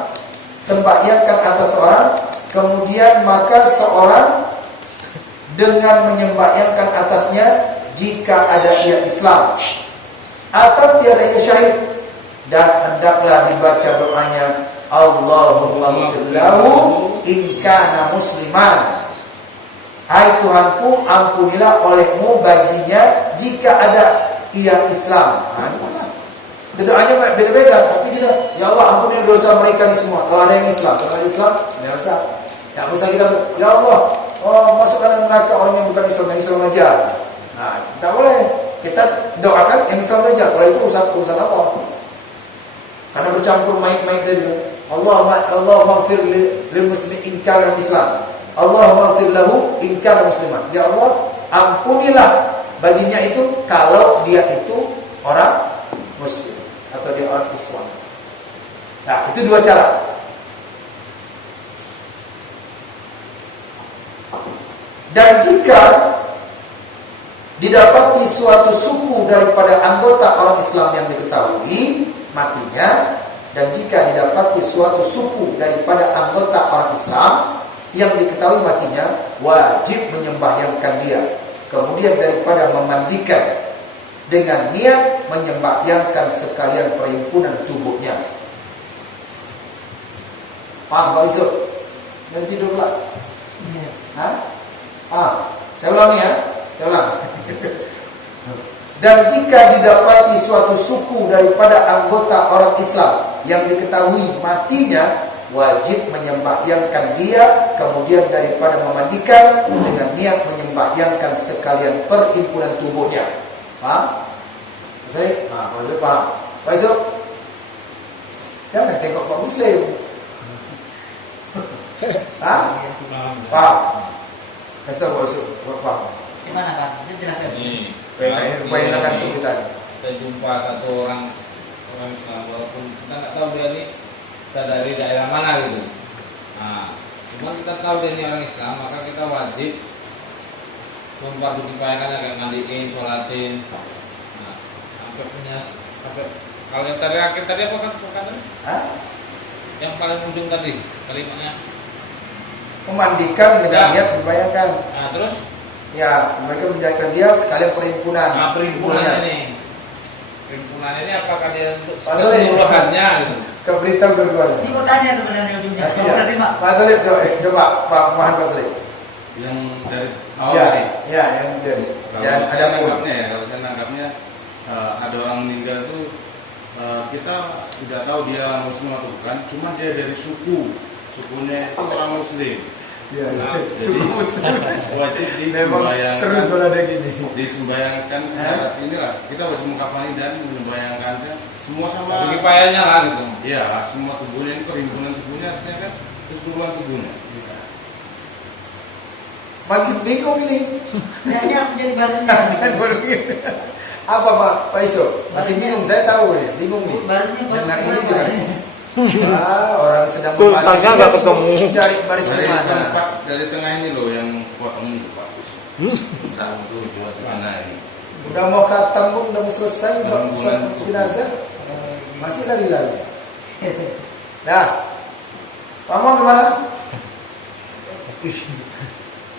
kemudian maka seorang dengan menyembahyangkan atasnya jika ada ia Islam atau tiada ia syahid, dan hendaklah dibaca doanya Allahumma ighfir lahu in kana musliman. Hai Tuhanku, ampunilah olehmu baginya jika ada ia Islam. Doanya beda-beda, tapi kita, ya Allah ampuni dosa mereka ni semua. Kalau ada yang Islam, kalau ada Islam, tak usah kita, ya Allah, masukkan neraka orang yang bukan Islam, yang Islam aja. Nah, tak boleh. Kita doakan yang Islam aja. Kalau itu urusan Allah. Karena bercampur main-main tadi. Allahumma ighfir lil muslimin in kana Islam. Allahumma ighfir lahu in kana musliman. Ya Allah, ampunilah baginya itu kalau dia itu orang muslim atau dia orang Islam. Nah, itu dua cara. Dan jika didapati suatu suku daripada anggota orang Islam yang diketahui matinya, dan jika didapati suatu suku daripada anggota orang Islam yang diketahui matinya, wajib menyembahyangkan dia. Kemudian daripada memandikan, dengan niat menyembahyangkan sekalian perhimpunan tubuhnya. Paham Pak Yusuf? Dan tidur pula. Saya ulangi ya. Saya ulang. Dan jika didapati suatu suku daripada anggota orang Islam yang diketahui matinya, wajib menyembahyangkan dia, kemudian daripada memandikan, dengan niat menyembahyangkan sekalian perhimpunan tubuhnya. Paham? Saya, Pak Yusuf paham. Pak Yusuf, jangan tengok Pak Muslim. Paham? Kasih tahu Pak Yusuf, paham. Gimana Pak? Itu jelaskan. Supaya nanti kita jumpa satu orang Islam, walaupun kita nggak tahu dia ini dari daerah mana gitu. Nah, cuma kita tahu dia ini orang Islam, maka kita wajib memperdukipayakan kayak mandiin, sholatin. Nah, sampai kalau yang tadi apa kan? Yang paling ujung tadi kalimatnya memandikan dengan niat dibayarkan. Nah, terus? Ya, mereka menjadikan dia sekalian perhimpunan. Nah, perhimpunan ini apakah dia untuk Pasal keseluruhannya gitu? Keberitahu dua-duanya. Ini mau tanya sebenarnya ujungnya. Nggak usah simak. Pak Salib, coba Pak Mahan Pak Salib. Yang dari awal Ya, tadi. ya, yang dari. Dan Kalau ada saya pun. nangkapnya ya, kalau saya nangkapnya ada orang meninggal itu kita tidak tahu dia muslim atau bukan, cuma dia dari sukunya itu orang muslim. Ya, Nah, jadi suku muslim. wajib Memang seru disembayangkan, kalau ada gini. disembayangkan inilah kita wajib mengkafani dan membayangkannya semua sama. Bagi payahnya lah gitu. Iya, semua tubuhnya ini perhimpunan tubuhnya artinya kan keseluruhan tubuhnya. Makin bingung ini. Kayaknya aku jadi barunya. Kan baru gini. Apa Pak Iso? Makin bingung, saya tahu nih, bingung nih. Barunya Dengar ini baru. juga. Orang sedang Tuh, membahas tanya ini, nggak ketemu. Cari baris Dari mana? tempat dari tengah ini loh yang potong itu Pak. Satu buat mana ini? Udah mau khatam Bung, udah mau selesai Dalam Bang, bulan sholat jenazah. Masih lari-lari. Nah, Pak Mau kemana?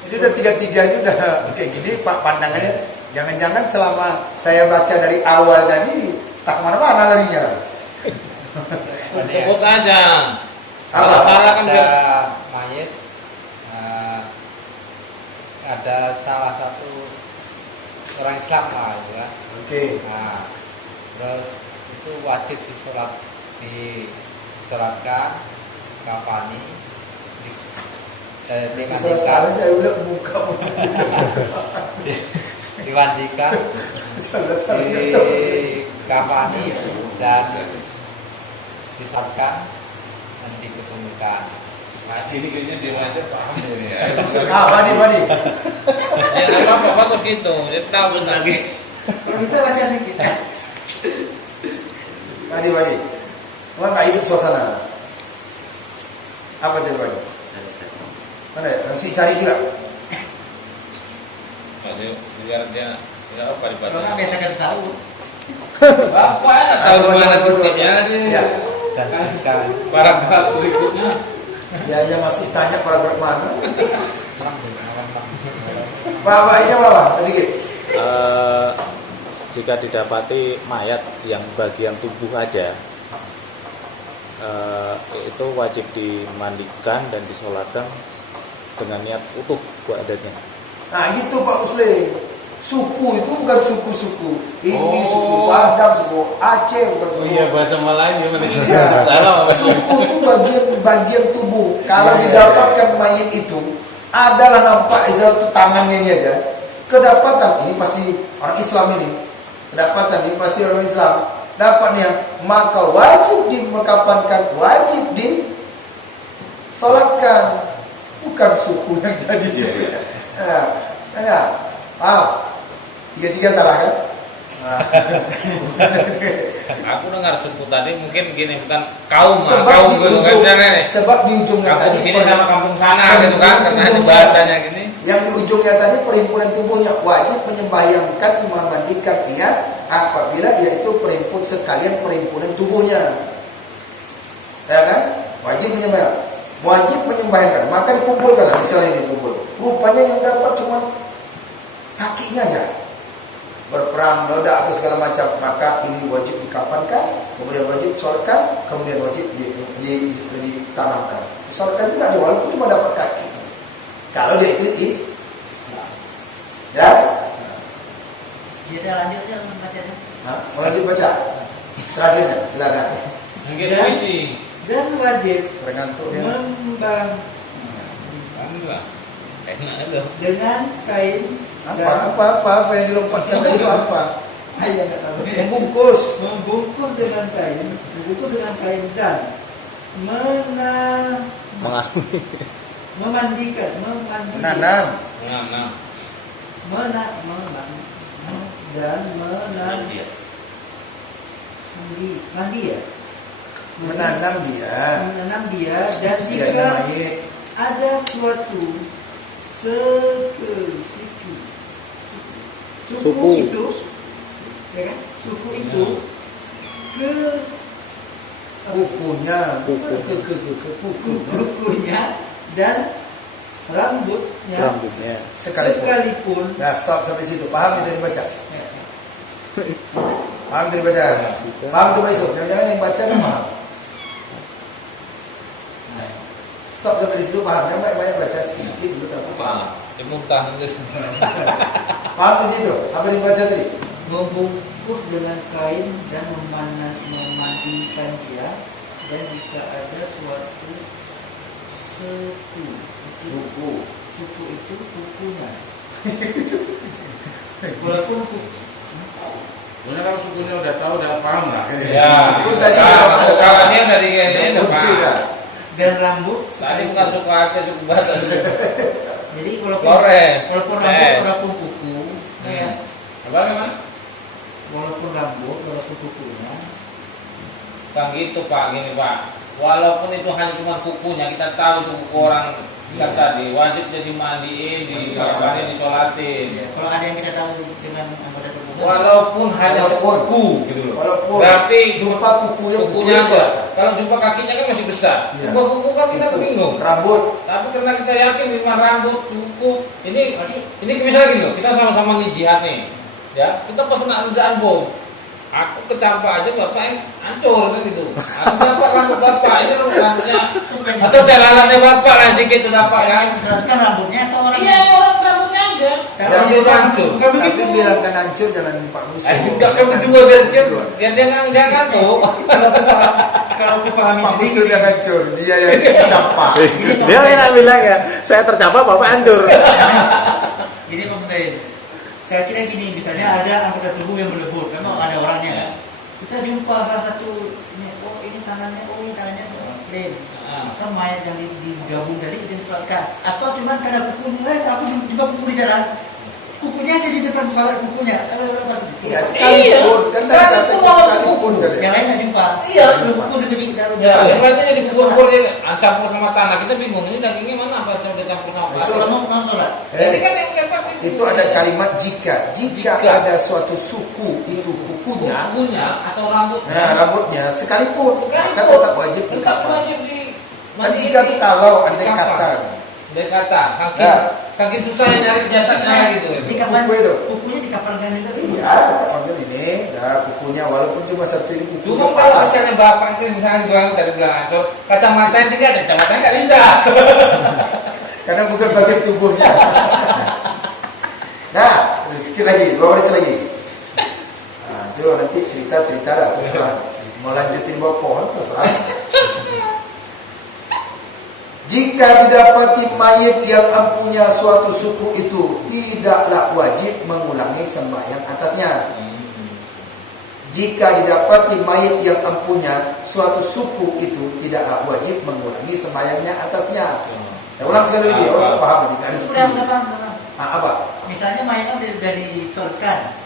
Ini udah tiga-tiganya udah kayak gini Pak pandangannya. Jangan-jangan selama saya baca dari awal tadi tak kemana-mana larinya. Sebut aja. Apa? Kalau salah kan biar mayat ada ada salah satu orang Islam lah gitu kan. Oke. Nah, terus itu wajib disolatkan, kafani, Itu salah saya udah buka. dimandikan, Salah. di kafani dan disolatkan dan diketemukan. Nah, ini kayaknya dia aja paham ini ya. Mandi. Ya nggak apa-apa, bagus gitu. Dia tahu benar. Kalau kita baca sedikit. Mandi. Wah, nggak hidup suasana. Apa tadi Mandi? Mana ya? Langsung cari juga. Dia apa di Kalau nggak biasa kasih tahu. Bapak nggak tahu di mana titiknya Ya. dia. Dan jika Paragraf berikutnya. Ya, yang masuk tanya paragraf mana? Bapak ini apa? Sedikit. Jika didapati mayat yang bagian tubuh aja, itu wajib dimandikan dan disolatkan dengan niat utuh badannya. Nah gitu Pak Muslim. Suku itu bukan suku-suku. Ini suku Padang, suku Aceh, bukan suku. Oh iya, bahasa Melayu Malaysia. Iya. Salah Pak. Suku itu bagian tubuh. Kalau didapatkan mayat itu adalah nampak itu tangannya ini aja. Kedapatan ini pasti orang Islam ini. Kedapatan ini pasti orang Islam. Dapatnya maka wajib dimekapankan, wajib disolatkan. Bukan suku yang tadi. Paham? 3 salah kan? Aku dengar suku tadi mungkin gini, bukan kaum Sebab di gitu ujung, kan. sebab di ujungnya Kampung tadi sini sama kampung sana gitu kan, karena di bahasanya gini. yang di ujungnya tadi perhimpunan tubuhnya wajib menyembahyangkan, memandikan ia apabila ia itu perhimpun sekalian perhimpunan tubuhnya, ya kan? Wajib menyembahyangkan, maka dikumpulkan misalnya ini kumpul. Rupanya yang dapat cuma kakinya aja. Berperang, meledak, atau segala macam, maka ini wajib dikapankan, kemudian wajib disolatkan, kemudian wajib ditanamkan. Disolatkan juga di walaupun cuma dapat kaki. Kalau dia itu Islam. Jelas? Kita lanjut aja membacanya. Mau lanjut baca? Terakhirnya, silakan. Mungkin puisi. Dan wajib Ngantuk dia. Alhamdulillah. Enak aja. dengan kain Apa yang dilompatkan tadi itu apa? ayah nggak tahu. Membungkus. Membungkus dengan kain dan Mengakui. memandikan, Menanam. dan mandi ya. Menanam dia. Dan Dia jika mayit. ada suatu suku itu, ya kan? Suku itu Kukunya. kukunya dan rambutnya sekalipun. Nah, stop sampai situ. Paham itu yang dibaca? Paham itu dibaca? Paham itu Pak Yusuf? Jangan-jangan yang baca kan paham. Stop sampai di situ, paham? Jangan banyak-banyak baca, sedikit dulu dapat. Apa? Muntah nanti. Paham di situ? Apa yang dibaca tadi? Membungkus dengan kain dan memandikan dia, dan jika ada suatu suku itu kukunya. Walaupun Sebenarnya kalau sukunya udah tahu, udah paham lah. Ya. Suku tadi Kalau dia dari ini bukti kan? dan rambut. Tadi bukan suku Aceh, suku Batak. Jadi walaupun Flores. rambut, walaupun kuku, ya. Apa memang? Walaupun rambut, walaupun kukunya. Kan gitu Pak, gini Pak. Walaupun itu hanya cuma kukunya, kita tahu itu kuku orang Kan tadi wajib jadi mandiin, dikabarin, disolatin. Ya, kalau ada yang kita tahu dengan anggota tubuh. Walaupun hanya sekuku gitu loh. Walaupun Berarti jumpa kukunya aja. Kalau jumpa kakinya kan masih besar. Iya. Jumpa kuku kan kita bingung. Rambut. Tapi karena kita yakin di rambut, kuku, ini misalnya gini loh, kita sama-sama nih jihad nih. Ya, kita pas kena ledakan bom. Aku kecampak aja bapak yang hancur kan gitu. Aku dapat rambut bapak, ini rambutnya atau dalalannya bapak lah sedikit bapak ya. Kan rambutnya atau orang? Iya, rambutnya aja. aja. Kalau Dia udah hancur. kalau Tapi begitu, bilangkan hancur jangan Pak Musuh. Enggak kamu juga biar dia jangan tuh. kalau aku pahami Pak Musuh sedikit, yang hancur, dia yang tercapar. Dia enak bilang ya, saya tercapai bapak hancur. gini Pak Mudain, saya kira gini, misalnya ada anggota tubuh yang berlebur, memang ada orangnya. Kita jumpa salah satu, ini tangannya, clean. Maka mayat yang digabung tadi disolatkan. Atau cuma karena kukunya, aku jumpa kuku di jalan, kukunya jadi depan sholat kukunya. Iya, sekalipun. Kan tadi katanya sekalipun. Yang lain nggak jumpa. Iya. Kuku sendiri taruh di Ya, depan. yang lainnya jadi kubur dia campur sama tanah. Kita bingung ini dagingnya mana apa yang udah campur sama Besok. tanah. Kalau mau sholat, Jadi kan yang dapat Itu ada kalimat jika. Jika Jika. ada suatu suku itu kukunya, kukunya atau rambutnya. nah rambutnya sekalipun, maka Sekalipun. tetap wajib Tetap dikapar. wajib di Kan jika itu kalau andai dikapar. kata. Andai kata, Nah. kaki susah nyari jasadnya gitu. di kapan Kuku itu. kukunya dikaparkan itu. Iya, tetap ambil ini. Nah, kukunya walaupun cuma satu ini kuku. Cuma kalau misalnya bapak itu misalnya jualan tadi bilang hancur, kacamata yang tiga, kacamata nggak bisa. Karena bukan bagian tubuhnya. Nah, sedikit lagi, 2 baris lagi. Nah, itu nanti cerita-cerita dah terserah. Mau lanjutin bawa pohon terserah. Jika didapati mayit yang empunya suatu suku itu, tidaklah wajib mengulangi sembahyang atasnya. Jika didapati mayit yang empunya suatu suku itu, tidaklah wajib mengulangi sembahyangnya atasnya. Saya ulang sekali lagi, harus paham ini. Sudah paham. Nah, apa? Misalnya mayatnya dari disolatkan,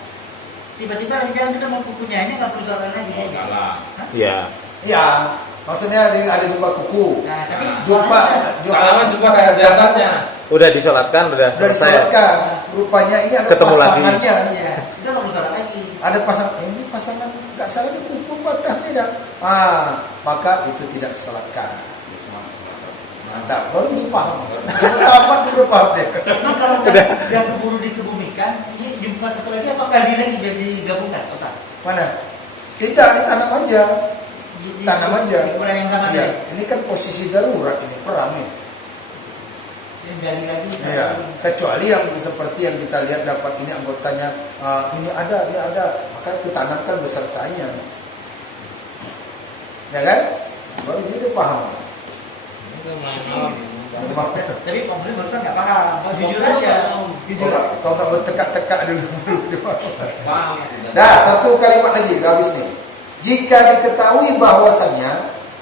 tiba-tiba lagi jalan kita mau kukunya, ini nggak perlu sholat lagi. Kalah. Ya, Ya, maksudnya ada jumpa kuku. Nah, tapi Jumpa Kalau cuma kayak jasadnya. udah disolatkan, udah sudah selesai. disolatkan. Rupanya ini ada Ketemu lagi. pasangannya. Iya, kita nggak perlu sholat lagi. Ada ini pasangan nggak salah ini kuku patah tidak. Maka itu tidak disolatkan. Mantap, baru ini paham. Tamat dulu paham deh. Memang kalau udah keburu dikebumikan, ini jumpa satu lagi apa kali lagi jadi digabungkan? Usah. Mana? Tidak, ditanam aja. Tanam aja. Di kurang yang sama Iya, tadi. ini kan posisi darurat ini perang ini. Jadi gali lagi. Iya, kecuali yang seperti yang kita lihat dapat ini anggotanya ini ada, maka itu tanamkan besertanya. Ya kan? Baru dia paham. Tapi Pak Muslim barusan nggak paham. Jujur aja. Jujur. Kau nggak bertekak-tekak dulu. Paham. Nah, satu kalimat lagi, habis nih. Jika diketahui bahwasannya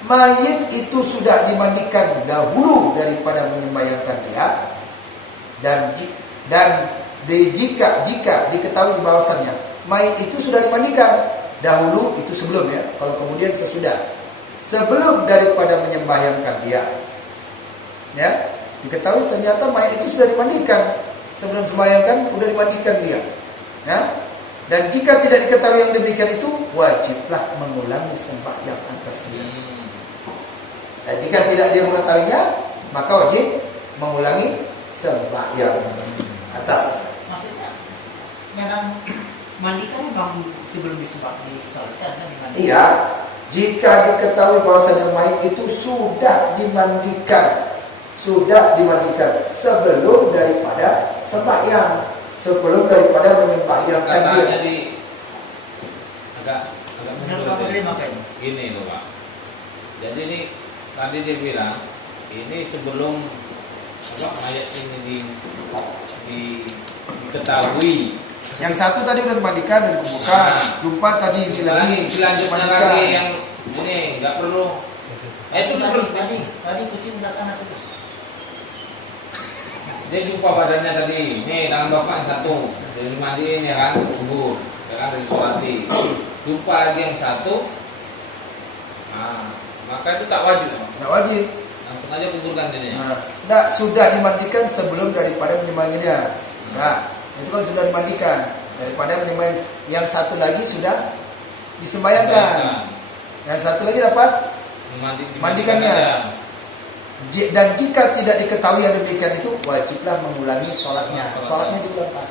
mayit itu sudah dimandikan dahulu daripada menyembayangkan dia, jika diketahui bahwasannya mayit itu sudah dimandikan dahulu, itu sebelum ya, kalau kemudian sesudah, sebelum daripada menyembayangkan dia, ya, diketahui ternyata mayit itu sudah dimandikan sebelum sembahyangkan, sudah dimandikan dia, ya. Dan jika tidak diketahui yang demikian itu, wajiblah mengulangi sembahyang atas dia. Dan jika tidak dia mengetahuinya, maka wajib mengulangi sembahyang atas. Maksudnya memang mandikan memang sebelum disolatkan kan dimandikan. Iya, jika diketahui bahwasanya mayit itu sudah dimandikan sebelum daripada sembahyang. Sebelum daripada menyembahyangkan dia. Kata jadi agak Menurut Pak Muslim apa ini? Gini loh Pak. Jadi ini tadi dia bilang ini sebelum mayat ini diketahui. Yang satu tadi udah dimandikan dan dikuburkan. Jumpa tadi ini lagi Selanjutnya lagi yang ini nggak perlu. Itu perlu. Tadi kucing belakang masuk. Dia jumpa badannya tadi, nih tangan bapak yang satu, dari dimandiin ya kan, kubur, ya kan, dari disolati. Jumpa lagi yang satu, nah, maka itu tak wajib, Nggak wajib. langsung aja kuburkan dia. Nah, sudah dimandikan sebelum daripada menyembahyangkannya. Nah, itu kan sudah dimandikan daripada menyembahyang. Yang satu lagi sudah disembahyangkan. Yang satu lagi dapat mandikannya. Dan jika tidak diketahui yang demikian itu, wajiblah mengulangi sholatnya. Sholatnya diulangkan.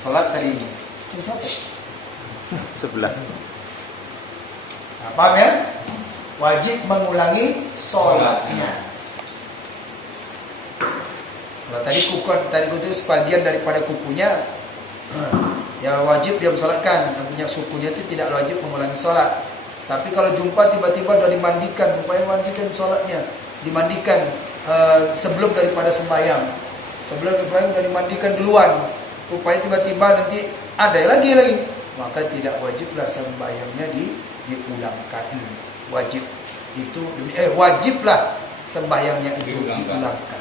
Sholat tadi ini. sebelah. Nah, paham ya? Wajib mengulangi sholatnya. Kalau tadi kuku itu sebagian daripada kukunya, yang wajib dia mensolatkan. Yang punya sukunya itu tidak wajib mengulangi sholat. Tapi kalau jumpa tiba-tiba sudah dimandikan, supaya mandikan sholatnya, dimandikan sebelum daripada sembahyang, sebelum sembahyang sudah dimandikan duluan, supaya tiba-tiba nanti ada lagi, maka tidak wajiblah sembahyangnya diulangkan. Wajiblah sembahyangnya itu diulangkan.